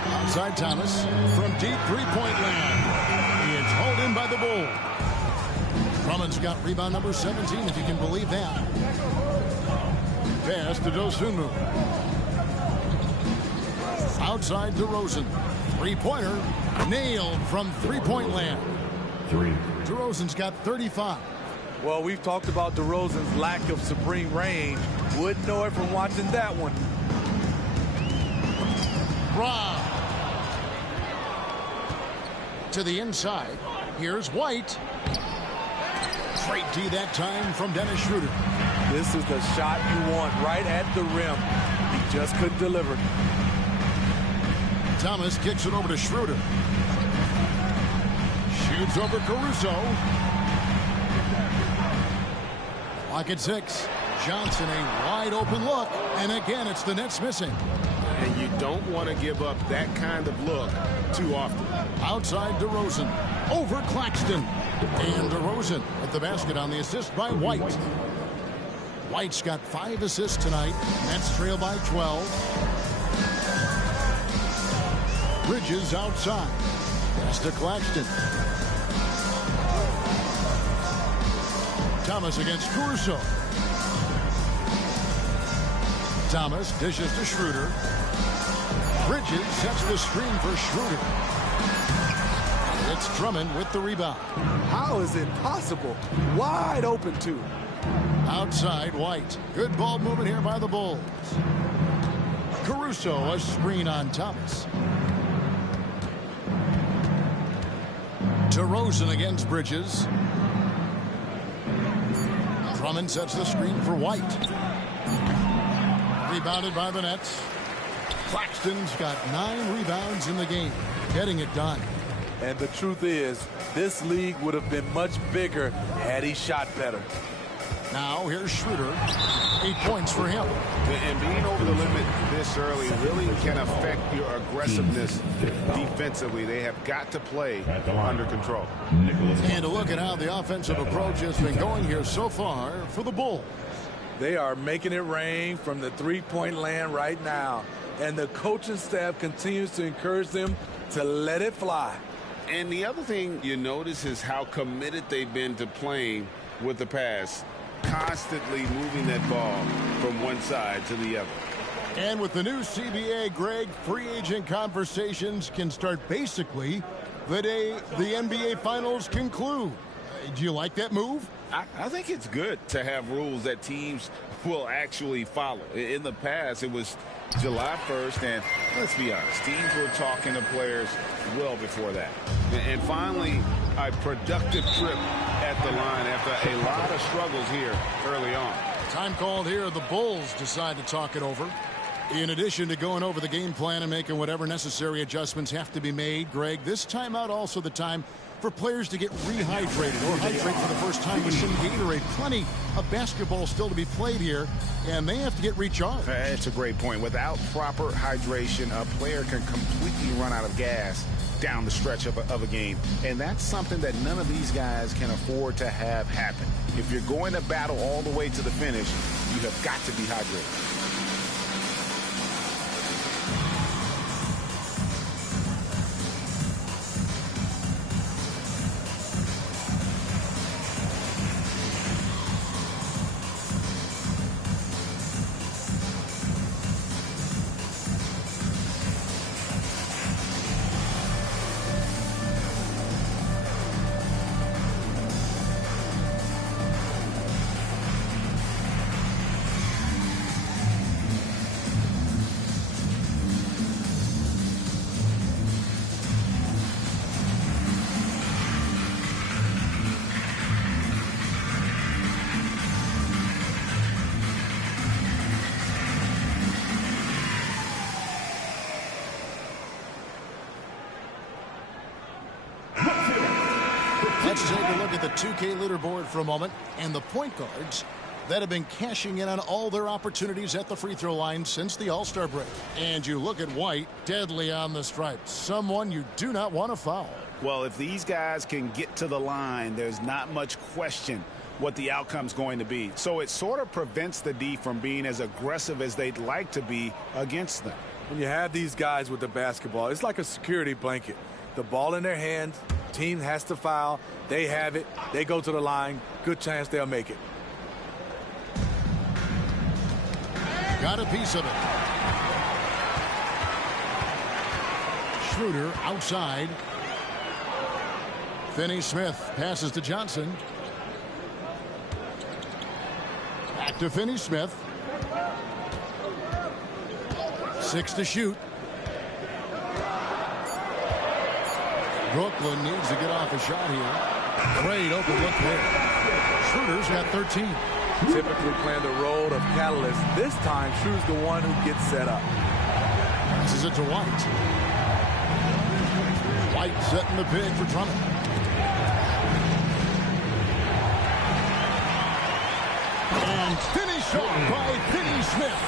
Outside Thomas from deep three-point land. It's hauled in by the Bulls. Drummond's got rebound number 17, if you can believe that. Pass to Dosunmu. Outside DeRozan. Three-pointer nailed from three-point land. DeRozan's got 35. Well, we've talked about DeRozan's lack of supreme range. Wouldn't know it from watching that one. Rob. To the inside. Here's White. Straight D that time from Dennis Schroeder. This is the shot you want right at the rim. He just couldn't deliver. Thomas kicks it over to Schroeder. Shoots over Caruso. Clock at 6. Johnson a wide open look. And again, it's the Nets missing. And you don't want to give up that kind of look too often. Outside DeRozan. Over Claxton. And DeRozan at the basket on the assist by White. White's got 5 assists tonight. Nets trail by 12. Bridges outside. Pass to Claxton. Thomas against Caruso. Thomas dishes to Schroeder. Bridges sets the screen for Schroeder. It's Drummond with the rebound. How is it possible? Wide open, too. Outside, White. Good ball movement here by the Bulls. Caruso, a screen on Thomas. DeRozan against Bridges. Drummond sets the screen for White. Rebounded by the Nets. Claxton's got 9 rebounds in the game. Getting it done. And the truth is, this league would have been much bigger had he shot better. Now here's Schroeder. 8 points for him. And being over the limit this early really can affect your aggressiveness defensively. They have got to play under control. And to look at how the offensive approach has been going here so far for the Bulls. They are making it rain from the three-point land right now. And the coaching staff continues to encourage them to let it fly. And the other thing you notice is how committed they've been to playing with the pass. Constantly moving that ball from one side to the other. And with the new CBA, Greg, free agent conversations can start basically the day the NBA Finals conclude. Do you like that move? I think it's good to have rules that teams will actually follow. In the past, it was July 1st, and let's be honest, teams were talking to players well before that. And finally, a productive trip at the line after a lot of struggles here early on. Time called here. The Bulls decide to talk it over. In addition to going over the game plan and making whatever necessary adjustments have to be made, Greg, this timeout also the time for players to get rehydrated or hydrate for the first time with some Gatorade. Plenty of basketball still to be played here, and they have to get recharged. That's a great point. Without proper hydration, a player can completely run out of gas down the stretch of a game. And that's something that none of these guys can afford to have happen. If you're going to battle all the way to the finish, you have got to be hydrated. Let's take a look at the 2K leaderboard for a moment. And the point guards that have been cashing in on all their opportunities at the free throw line since the All-Star break. And you look at White, deadly on the stripe. Someone you do not want to foul. Well, if these guys can get to the line, there's not much question what the outcome's going to be. So it sort of prevents the D from being as aggressive as they'd like to be against them. When you have these guys with the basketball, it's like a security blanket. The ball in their hands, team has to foul, they have it, they go to the line, good chance they'll make it. Got a piece of it. Schroeder outside. Finney-Smith passes to Johnson. Back to Finney-Smith. 6 to shoot. Brooklyn needs to get off a shot here. Great open look there. Schroeder's got 13. Typically playing the role of catalyst. This time, Schroeder's the one who gets set up. Passes it to White. White setting the big for Drummond. And finished off by Finney-Smith.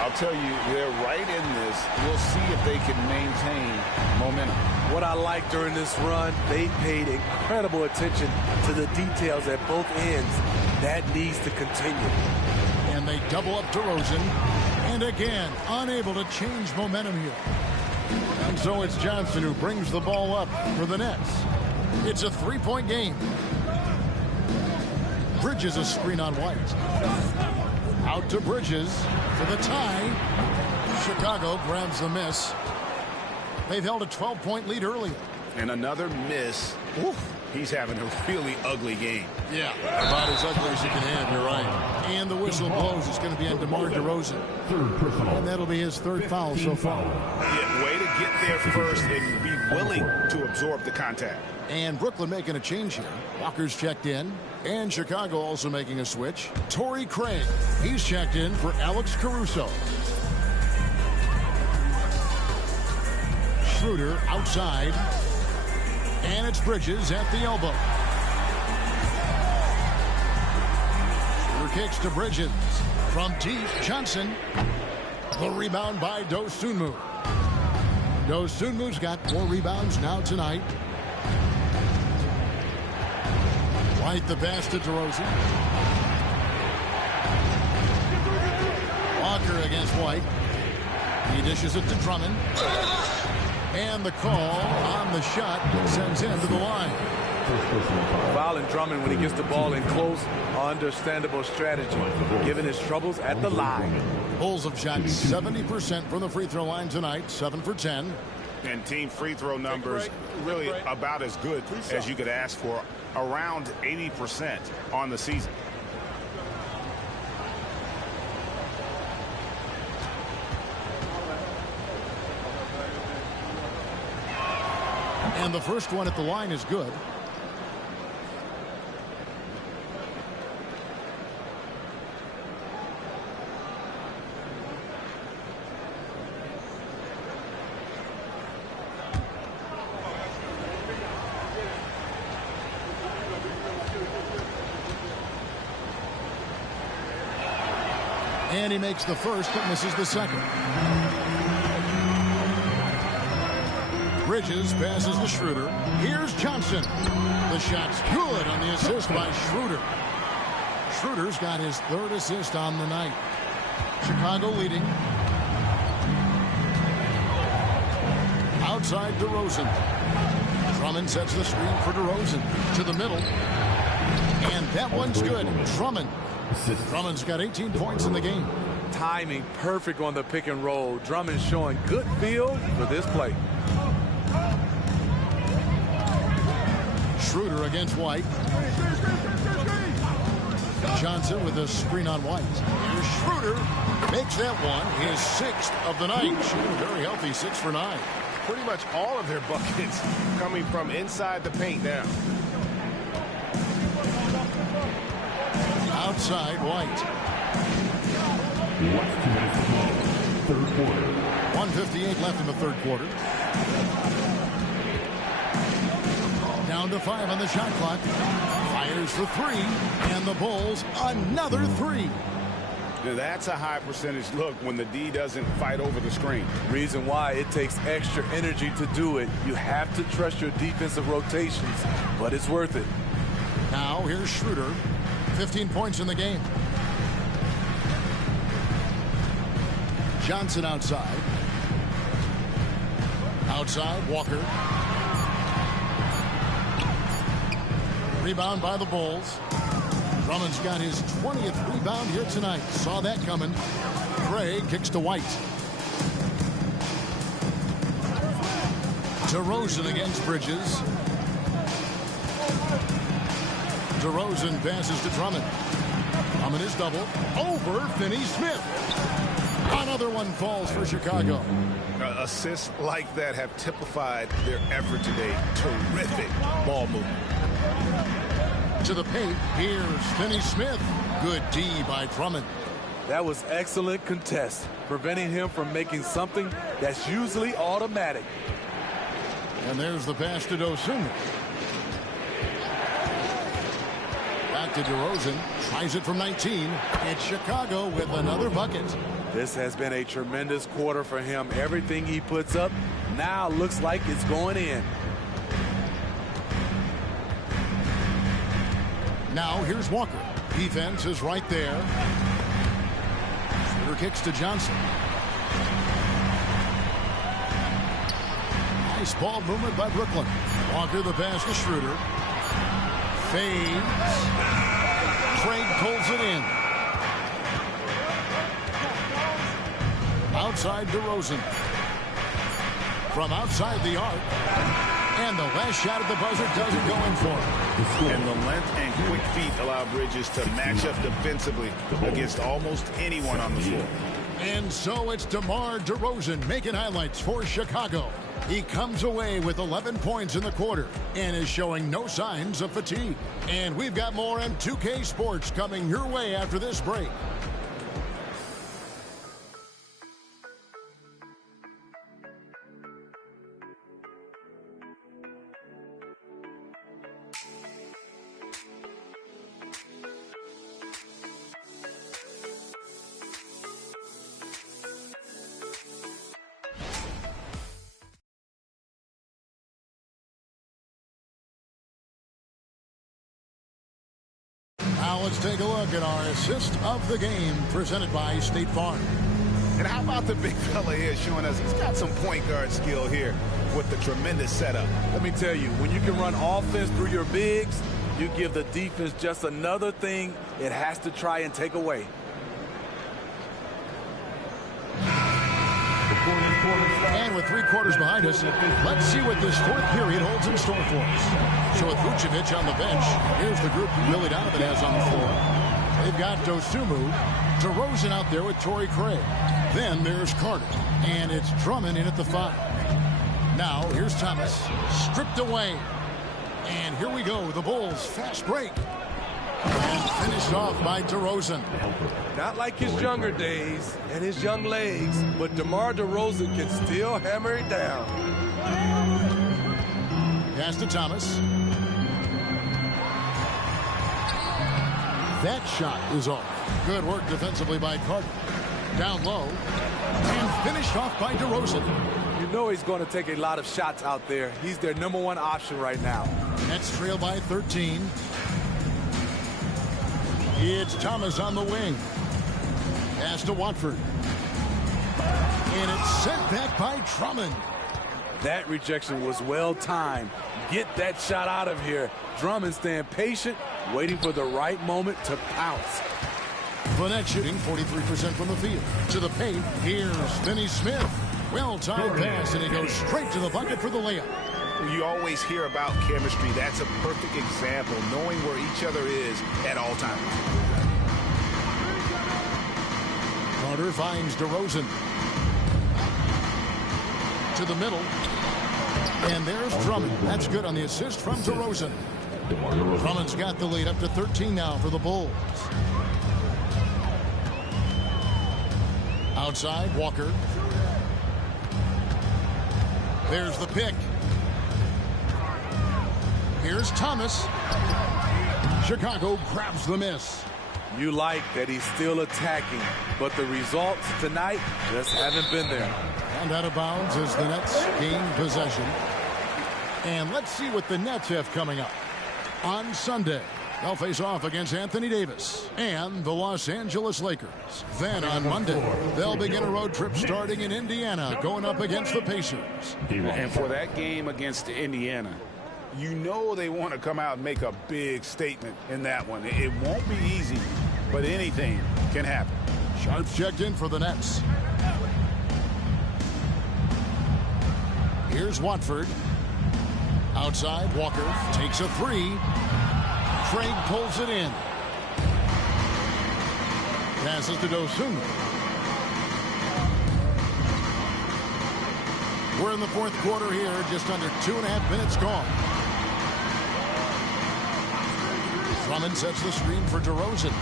I'll tell you, they're right in this. We'll see if they can maintain momentum. What I like during this run, they paid incredible attention to the details at both ends. That needs to continue. And they double up DeRozan. And again, unable to change momentum here. And so it's Johnson who brings the ball up for the Nets. It's a three-point game. Bridges a screen on White. Out to Bridges for the tie. Chicago grabs the miss. They've held a 12-point lead earlier. And another miss. Oof, he's having a really ugly game. Yeah, about as ugly as you can have, you're right. And the whistle blows. It's going to be on DeMar DeRozan. And that'll be his third foul so far. Yeah, way to get there first and be willing to absorb the contact. And Brooklyn making a change here. Walker's checked in. And Chicago also making a switch. Torrey Craig, he's checked in for Alex Caruso. Schroeder outside. And it's Bridges at the elbow. Schroeder kicks to Bridges. From deep, Johnson. The rebound by Dosunmu. Dosunmu's got 4 rebounds now tonight. White the pass to DeRozan. Walker against White. He dishes it to Drummond. And the call on the shot sends him to the line. Fouling Drummond when he gets the ball in close, understandable strategy, given his troubles at the line. Bulls have shot 70% from the free throw line tonight, 7 for 10. And team free throw numbers really about as good as you could ask for, around 80% on the season. And the first one at the line is good. And he makes the first, but misses the second. Bridges passes to Schroeder. Here's Johnson. The shot's good on the assist by Schroeder. Schroeder's got his 3rd assist on the night. Chicago leading. Outside DeRozan. Drummond sets the screen for DeRozan. To the middle. And that one's good. Drummond's got 18 points in the game. Timing perfect on the pick and roll. Drummond showing good feel for this play. Schroeder against White. Johnson with a screen on White. Here's Schroeder. Makes that one his 6th of the night. Schroeder very healthy, 6 for 9. Pretty much all of their buckets coming from inside the paint now. Outside White. 1:58 left in the third quarter. Down Down to 5 on the shot clock. Fires for 3. And the Bulls another 3. Now that's a high percentage look when the D doesn't fight over the screen. Reason why it takes extra energy to do it. You have to trust your defensive rotations, but it's worth it. Now here's Schroeder. 15 points in the game. Johnson outside. Outside, Walker. Rebound by the Bulls. Drummond's got his 20th rebound here tonight. Saw that coming. Gray kicks to White. DeRozan against Bridges. DeRozan passes to Drummond. Drummond is double. Over Finney-Smith. Another one falls for Chicago. Assists like that have typified their effort today. Terrific ball movement. To the paint, here's Finney-Smith. Good D by Drummond. That was excellent contest, preventing him from making something that's usually automatic. And there's the pass to Dosunmu. Back to DeRozan. Tries it from 19. It's Chicago with another bucket. This has been a tremendous quarter for him. Everything he puts up now looks like it's going in. Now here's Walker. Defense is right there. Schroeder kicks to Johnson. Nice ball movement by Brooklyn. Walker the pass to Schroeder. Fades. Craig pulls it in. Outside DeRozan. From outside the arc. And the last shot at the buzzer doesn't go in for him. And the length and quick feet allow Bridges to match up defensively against almost anyone on the floor. And so it's DeMar DeRozan making highlights for Chicago. He comes away with 11 points in the quarter and is showing no signs of fatigue. And we've got more on 2K Sports coming your way after this break. Now let's take a look at our assist of the game presented by State Farm. And how about the big fella here showing us he's got some point guard skill here with the tremendous setup. Let me tell you, when you can run offense through your bigs, you give the defense just another thing it has to try and take away. And with 3 quarters behind us, let's see what this fourth period holds in store for us. So with Vucevic on the bench, here's the group Billy Donovan has on the floor. They've got Dosunmu, DeRozan out there with Torrey Craig. Then there's Carter, and it's Drummond in at the 5. Now here's Thomas, stripped away. And here we go, the Bulls fast break. And finished off by DeRozan. Not like his younger days and his young legs, but DeMar DeRozan can still hammer it down. Pass to Thomas. That shot is off. Good work defensively by Carter. Down low. And finished off by DeRozan. You know he's going to take a lot of shots out there. He's their #1 option right now. Nets trail by 13. It's Thomas on the wing. Pass to Watford. And it's sent back by Drummond. That rejection was well timed. Get that shot out of here. Drummond staying patient, waiting for the right moment to pounce. Fournette shooting 43% from the field. To the paint, here's Finney-Smith. Well-timed pass, and he goes straight to the bucket for the layup. You always hear about chemistry. That's a perfect example, knowing where each other is at all times. Carter finds DeRozan. To the middle. And there's Drummond. That's good on the assist from DeRozan. Drummond's got the lead up to 13 now for the Bulls. Outside, Walker. There's the pick. Here's Thomas. Chicago grabs the miss. You like that he's still attacking, but the results tonight just haven't been there. And out of bounds as the Nets gain possession. And let's see what the Nets have coming up. On Sunday, they'll face off against Anthony Davis and the Los Angeles Lakers. Then on Monday, they'll begin a road trip starting in Indiana, going up against the Pacers. And for that game against Indiana, you know they want to come out and make a big statement in that one. It won't be easy, but anything can happen. Sharps checked in for the Nets. Here's Watford. Outside, Walker takes a three. Craig pulls it in. Passes to Dosunmu. We're in the fourth quarter here, just under 2.5 minutes gone. Drummond sets the screen for DeRozan.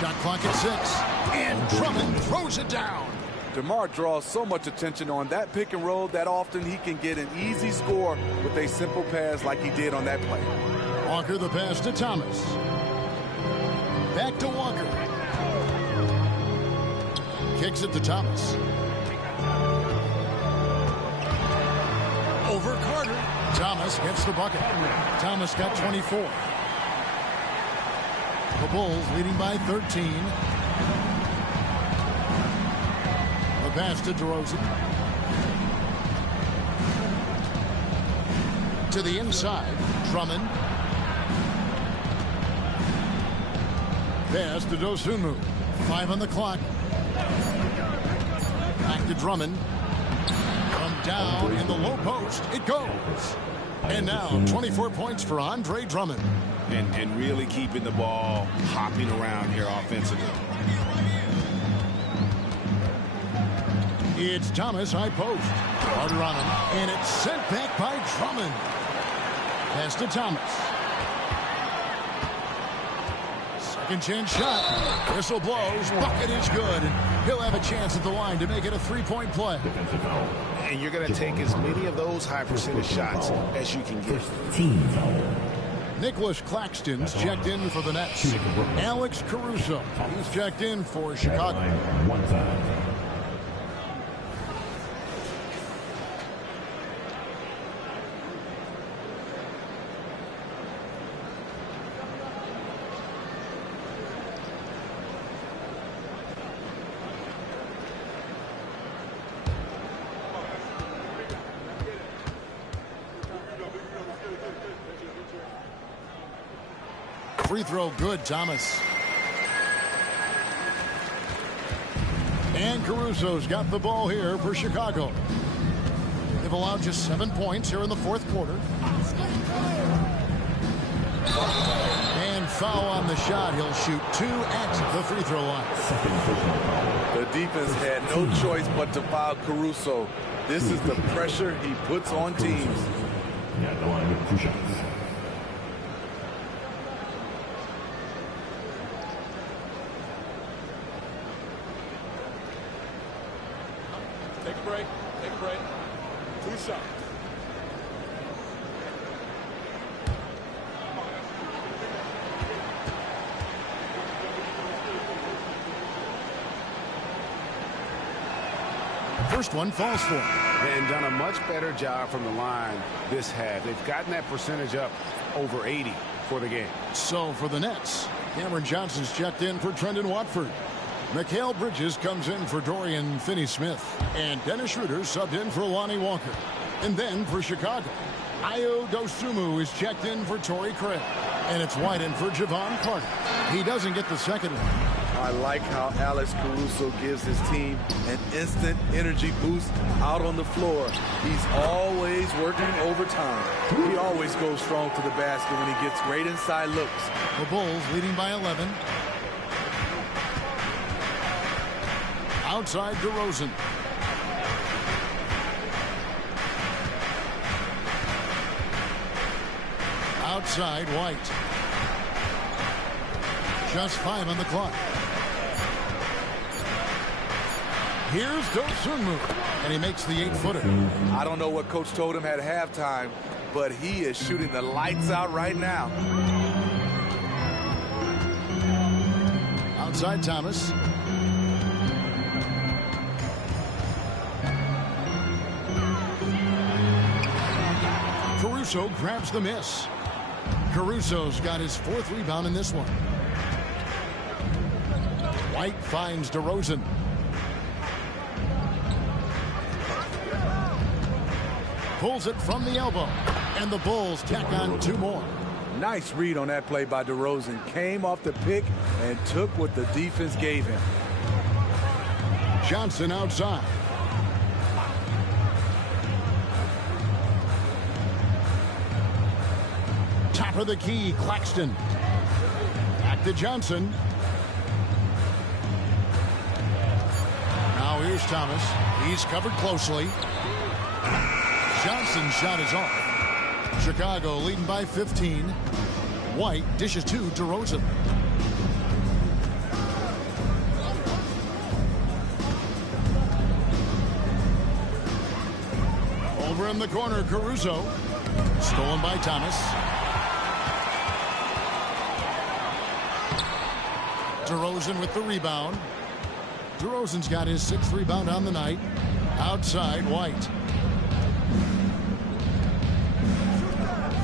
Shot clock at 6. And Drummond throws it down. DeMar draws so much attention on that pick and roll that often he can get an easy score with a simple pass like he did on that play. Walker the pass to Thomas. Back to Walker. Kicks it to Thomas. Over Carter. Thomas gets the bucket. Thomas got 24. The Bulls leading by 13. The pass to DeRozan. To the inside, Drummond. Pass to Dosunmu. 5 on the clock. Back to Drummond. From down in the low post, it goes. And now 24 points for Andre Drummond. And really keeping the ball hopping around here offensively. It's Thomas, high post. Carter on him, and it's sent back by Drummond. Pass to Thomas. Second chance shot. Whistle blows. Bucket is good. And he'll have a chance at the line to make it a three-point play. And you're going to take as many of those high percentage shots as you can get. Nicholas Claxton's checked in for the Nets. Alex Caruso, he's checked in for Chicago. Free throw good, Thomas. And Caruso's got the ball here for Chicago. They've allowed just 7 points here in the fourth quarter. And foul on the shot. He'll shoot 2 at the free throw line. The defense had no choice but to foul Caruso. This is the pressure he puts on teams. Take a break. Take a break. 2 shots. First one falls for him. And done a much better job from the line this half. They've gotten that percentage up over 80 for the game. So for the Nets, Cameron Johnson's checked in for Trendon Watford. Mikal Bridges comes in for Dorian Finney-Smith. And Dennis Schroeder subbed in for Lonnie Walker. And then for Chicago, Ayo Dosunmu is checked in for Torrey Craig. And it's White in for Javon Carter. He doesn't get the second one. I like how Alex Caruso gives his team an instant energy boost out on the floor. He's always working overtime. He always goes strong to the basket when he gets great inside looks. The Bulls leading by 11. Outside DeRozan. Outside White. Just 5 on the clock. Here's Dosunmu, and he makes the 8-footer. I don't know what coach told him at halftime, but he is shooting the lights out right now. Outside Thomas. Caruso grabs the miss. Caruso's got his 4th rebound in this one. White finds DeRozan. Pulls it from the elbow. And the Bulls tack on 2 more. Nice read on that play by DeRozan. Came off the pick and took what the defense gave him. Johnson outside. Top of the key, Claxton. Back to Johnson. Now here's Thomas. He's covered closely. Johnson's shot is off. Chicago leading by 15. White dishes to DeRozan. Over in the corner, Caruso. Stolen by Thomas. DeRozan with the rebound. DeRozan's got his 6th rebound on the night. Outside, White.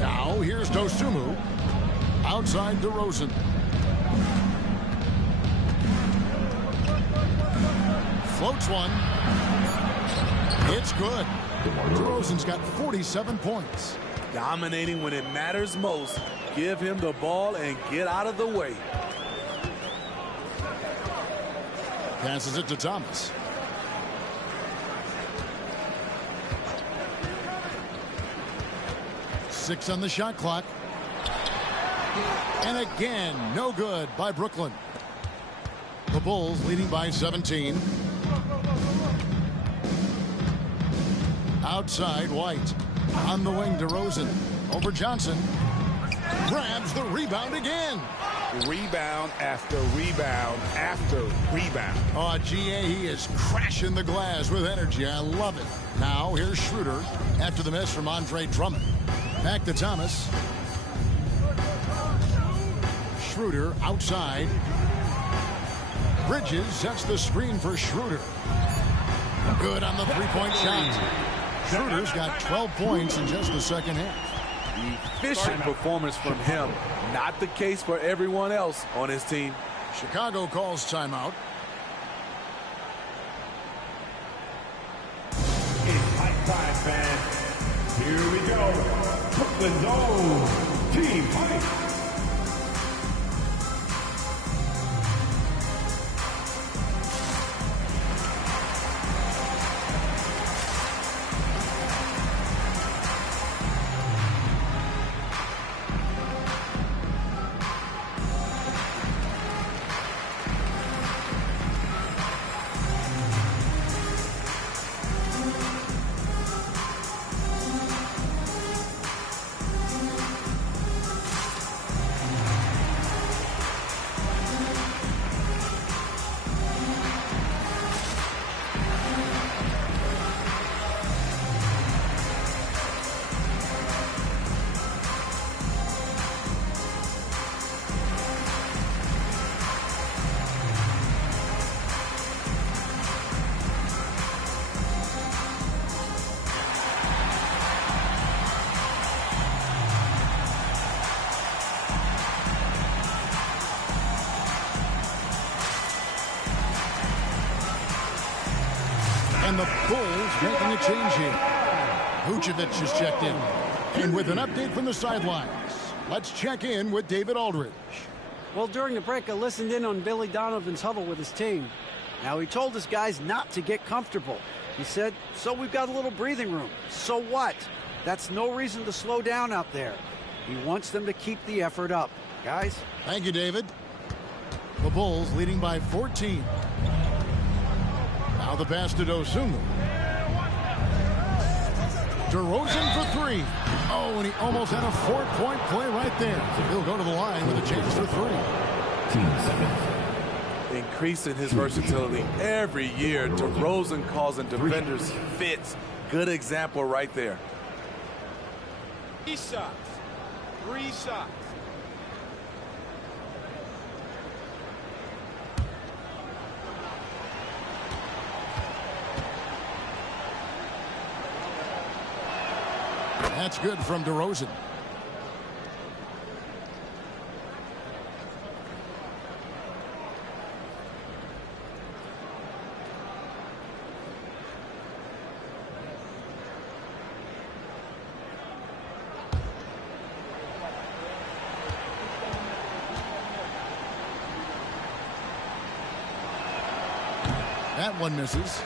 Now here's Dosunmu. Outside DeRozan. Floats one. It's good. DeRozan's got 47 points. Dominating when it matters most. Give him the ball and get out of the way. Passes it to Thomas. Six on the shot clock. And again, no good by Brooklyn. The Bulls leading by 17. Outside, White. On the wing, DeRozan. Over Johnson. Grabs the rebound again. Rebound after rebound after rebound. Oh, GA, he is crashing the glass with energy. I love it. Now, here's Schroeder after the miss from Andre Drummond. Back to Thomas. Schroeder outside. Bridges sets the screen for Schroeder. Good on the three-point shot. Schroeder's got 12 points in just the second half. Efficient performance from him. Not the case for everyone else on his team. Chicago calls timeout. It's high time, fans. Here we go. Brooklyn's own Team Fight. And the Bulls making a change here. Vucevic is checked in. And with an update from the sidelines, let's check in with David Aldridge. Well, during the break, I listened in on Billy Donovan's huddle with his team. Now, he told his guys not to get comfortable. He said, so we've got a little breathing room. So what? That's no reason to slow down out there. He wants them to keep the effort up. Guys? Thank you, David. The Bulls leading by 14. Now the pass to Dosunmu. DeRozan for three. Oh, and he almost had a 4-point play right there. He'll go to the line with a chance for three. Increasing his versatility every year. DeRozan causing defenders fits. Good example right there. 3 shots. 3 shots. That's good from DeRozan. That one misses.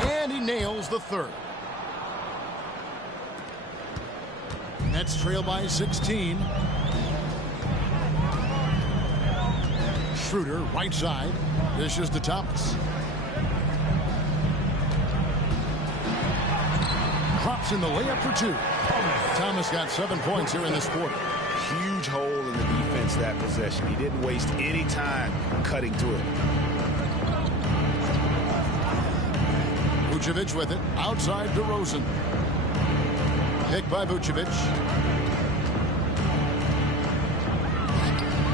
And he nails the third. Nets trail by 16. Schroeder, right side. Dishes to Thomas. Drops in the layup for 2. Thomas got 7 points here in this quarter. Huge hole in the defense that possession. He didn't waste any time cutting to it. Vucevic with it. Outside DeRozan. Pick by Vucevic.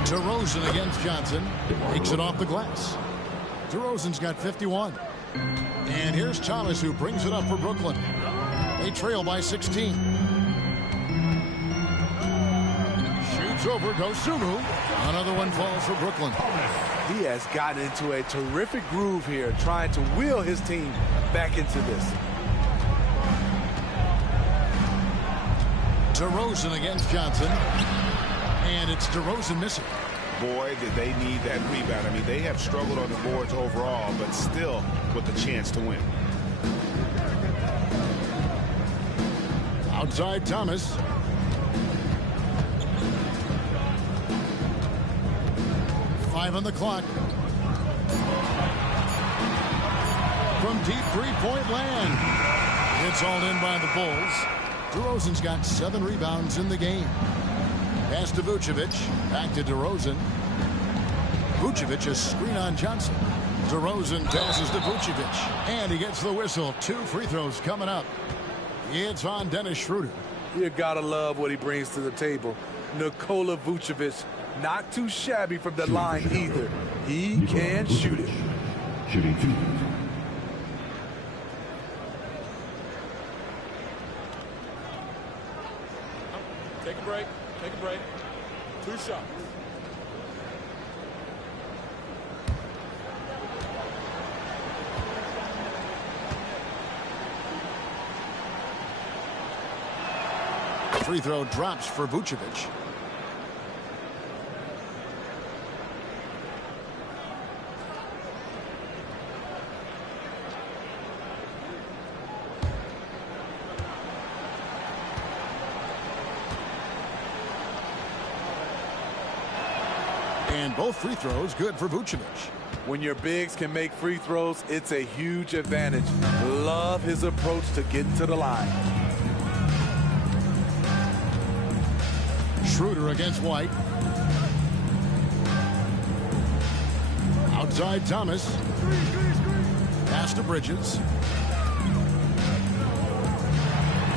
DeRozan against Johnson. Takes it off the glass. DeRozan's got 51. And here's Thomas, who brings it up for Brooklyn. They trail by 16. Shoots over Dosunmu. Another one falls for Brooklyn. He has gotten into a terrific groove here, trying to wheel his team back into this. DeRozan against Johnson. And it's DeRozan missing. Boy, did they need that rebound. I mean, they have struggled on the boards overall, but still with a chance to win. Outside Thomas. Five on the clock. From deep three-point land. It's all in by the Bulls. DeRozan's got 7 rebounds in the game. Pass to Vucevic. Back to DeRozan. Vucevic a screen on Johnson. DeRozan passes to Vucevic. And he gets the whistle. 2 free throws coming up. It's on Dennis Schroeder. You gotta love what he brings to the table. Nikola Vucevic, not too shabby from the line either. He can shoot it. Shooting 2. Take a break. Take a break. 2 shots. Free throw drops for Vucevic. And both free throws good for Vucevic. When your bigs can make free throws, it's a huge advantage. Love his approach to getting to the line. Schroeder against White. Outside Thomas. Pass to Bridges.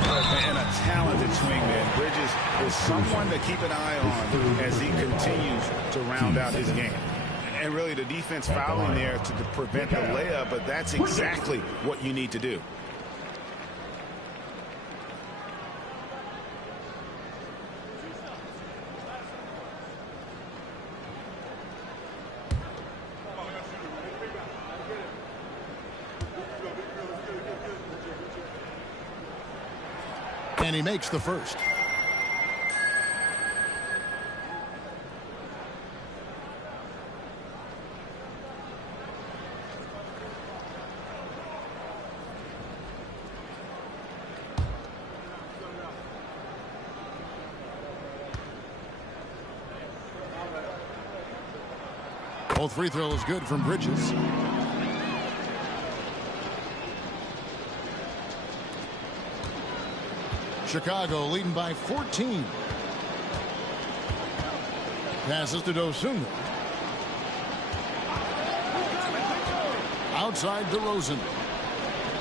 And a talented swingman. Bridges is someone to keep an eye on as he continues to round out his game. And really the defense fouling there to prevent the layup, but that's exactly what you need to do. And he makes the first. Both free throws good from Bridges. Chicago leading by 14. Passes to Dosunmu. Outside DeRozan.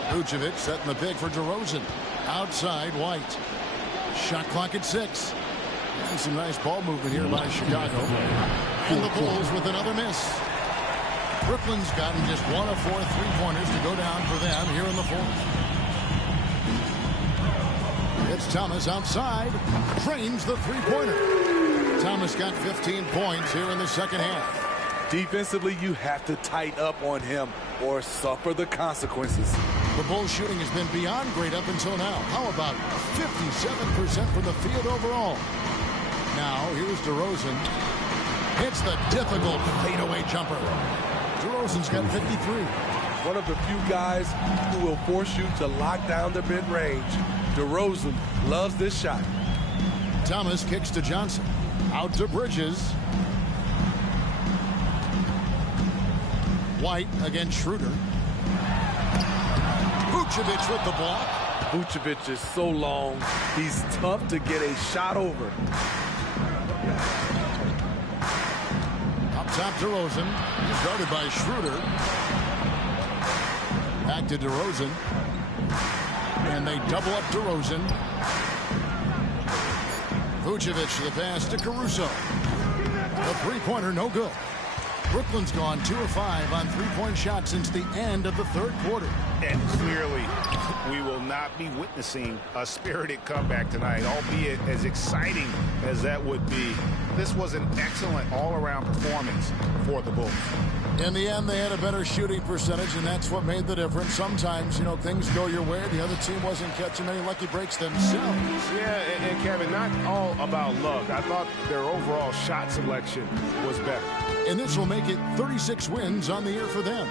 Vucevic setting the pick for DeRozan. Outside White. Shot clock at 6. And some nice ball movement here by Chicago. And the Bulls with another miss. Brooklyn's gotten just 1 of 4 3-pointers to go down for them here in the fourth. It's Thomas outside. Drains the three-pointer. Thomas got 15 points here in the second half. Defensively, you have to tighten up on him or suffer the consequences. The Bulls shooting has been beyond great up until now. How about 57% from the field overall? Now, here's DeRozan. Hits the difficult fadeaway jumper. DeRozan's got 53. One of the few guys who will force you to lock down the mid-range. DeRozan loves this shot. Thomas kicks to Johnson. Out to Bridges. White against Schroeder. Vucevic with the block. Vucevic is so long, he's tough to get a shot over. Up top, DeRozan. Started by Schroeder. Back to DeRozan. And they double up DeRozan. Vucevic the pass to Caruso. The three-pointer no good. Brooklyn's gone 2 of 5 on three-point shots since the end of the third quarter. And clearly, we will not be witnessing a spirited comeback tonight, albeit as exciting as that would be. This was an excellent all-around performance for the Bulls. In the end, they had a better shooting percentage, and that's what made the difference. Sometimes, you know, things go your way. The other team wasn't catching many lucky breaks themselves. Yeah, and Kevin, not all about luck. I thought their overall shot selection was better. And this will make it 36 wins on the year for them.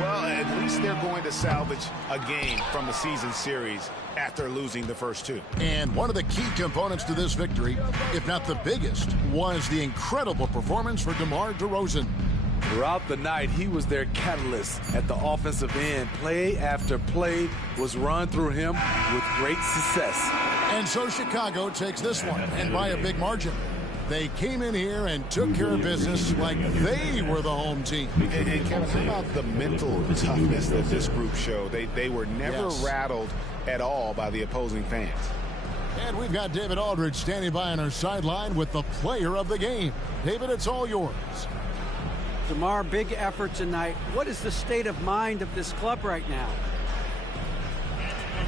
Well, at least they're going to salvage a game from the season series after losing the first 2. And one of the key components to this victory, if not the biggest, was the incredible performance for DeMar DeRozan. Throughout the night, he was their catalyst at the offensive end. Play after play was run through him with great success. And so Chicago takes this one, and by a big margin. They came in here and took care of business like they were the home team. And Kevin, how about the mental toughness that this group showed? They were never rattled at all by the opposing fans. And we've got David Aldridge standing by on our sideline with the player of the game. David, it's all yours. DeMar, big effort tonight. What is the state of mind of this club right now?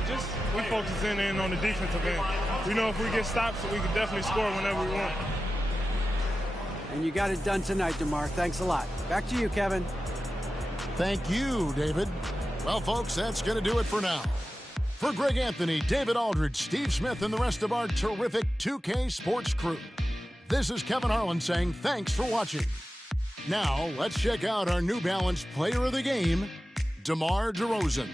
Just we focusing in on the defensive end. We know if we get stops, we can definitely score whenever we want. And you got it done tonight, DeMar. Thanks a lot. Back to you, Kevin. Thank you, David. Well, folks, that's going to do it for now. For Greg Anthony, David Aldridge, Steve Smith, and the rest of our terrific 2K Sports crew, this is Kevin Harlan saying thanks for watching. Now, let's check out our New Balance player of the game, DeMar DeRozan.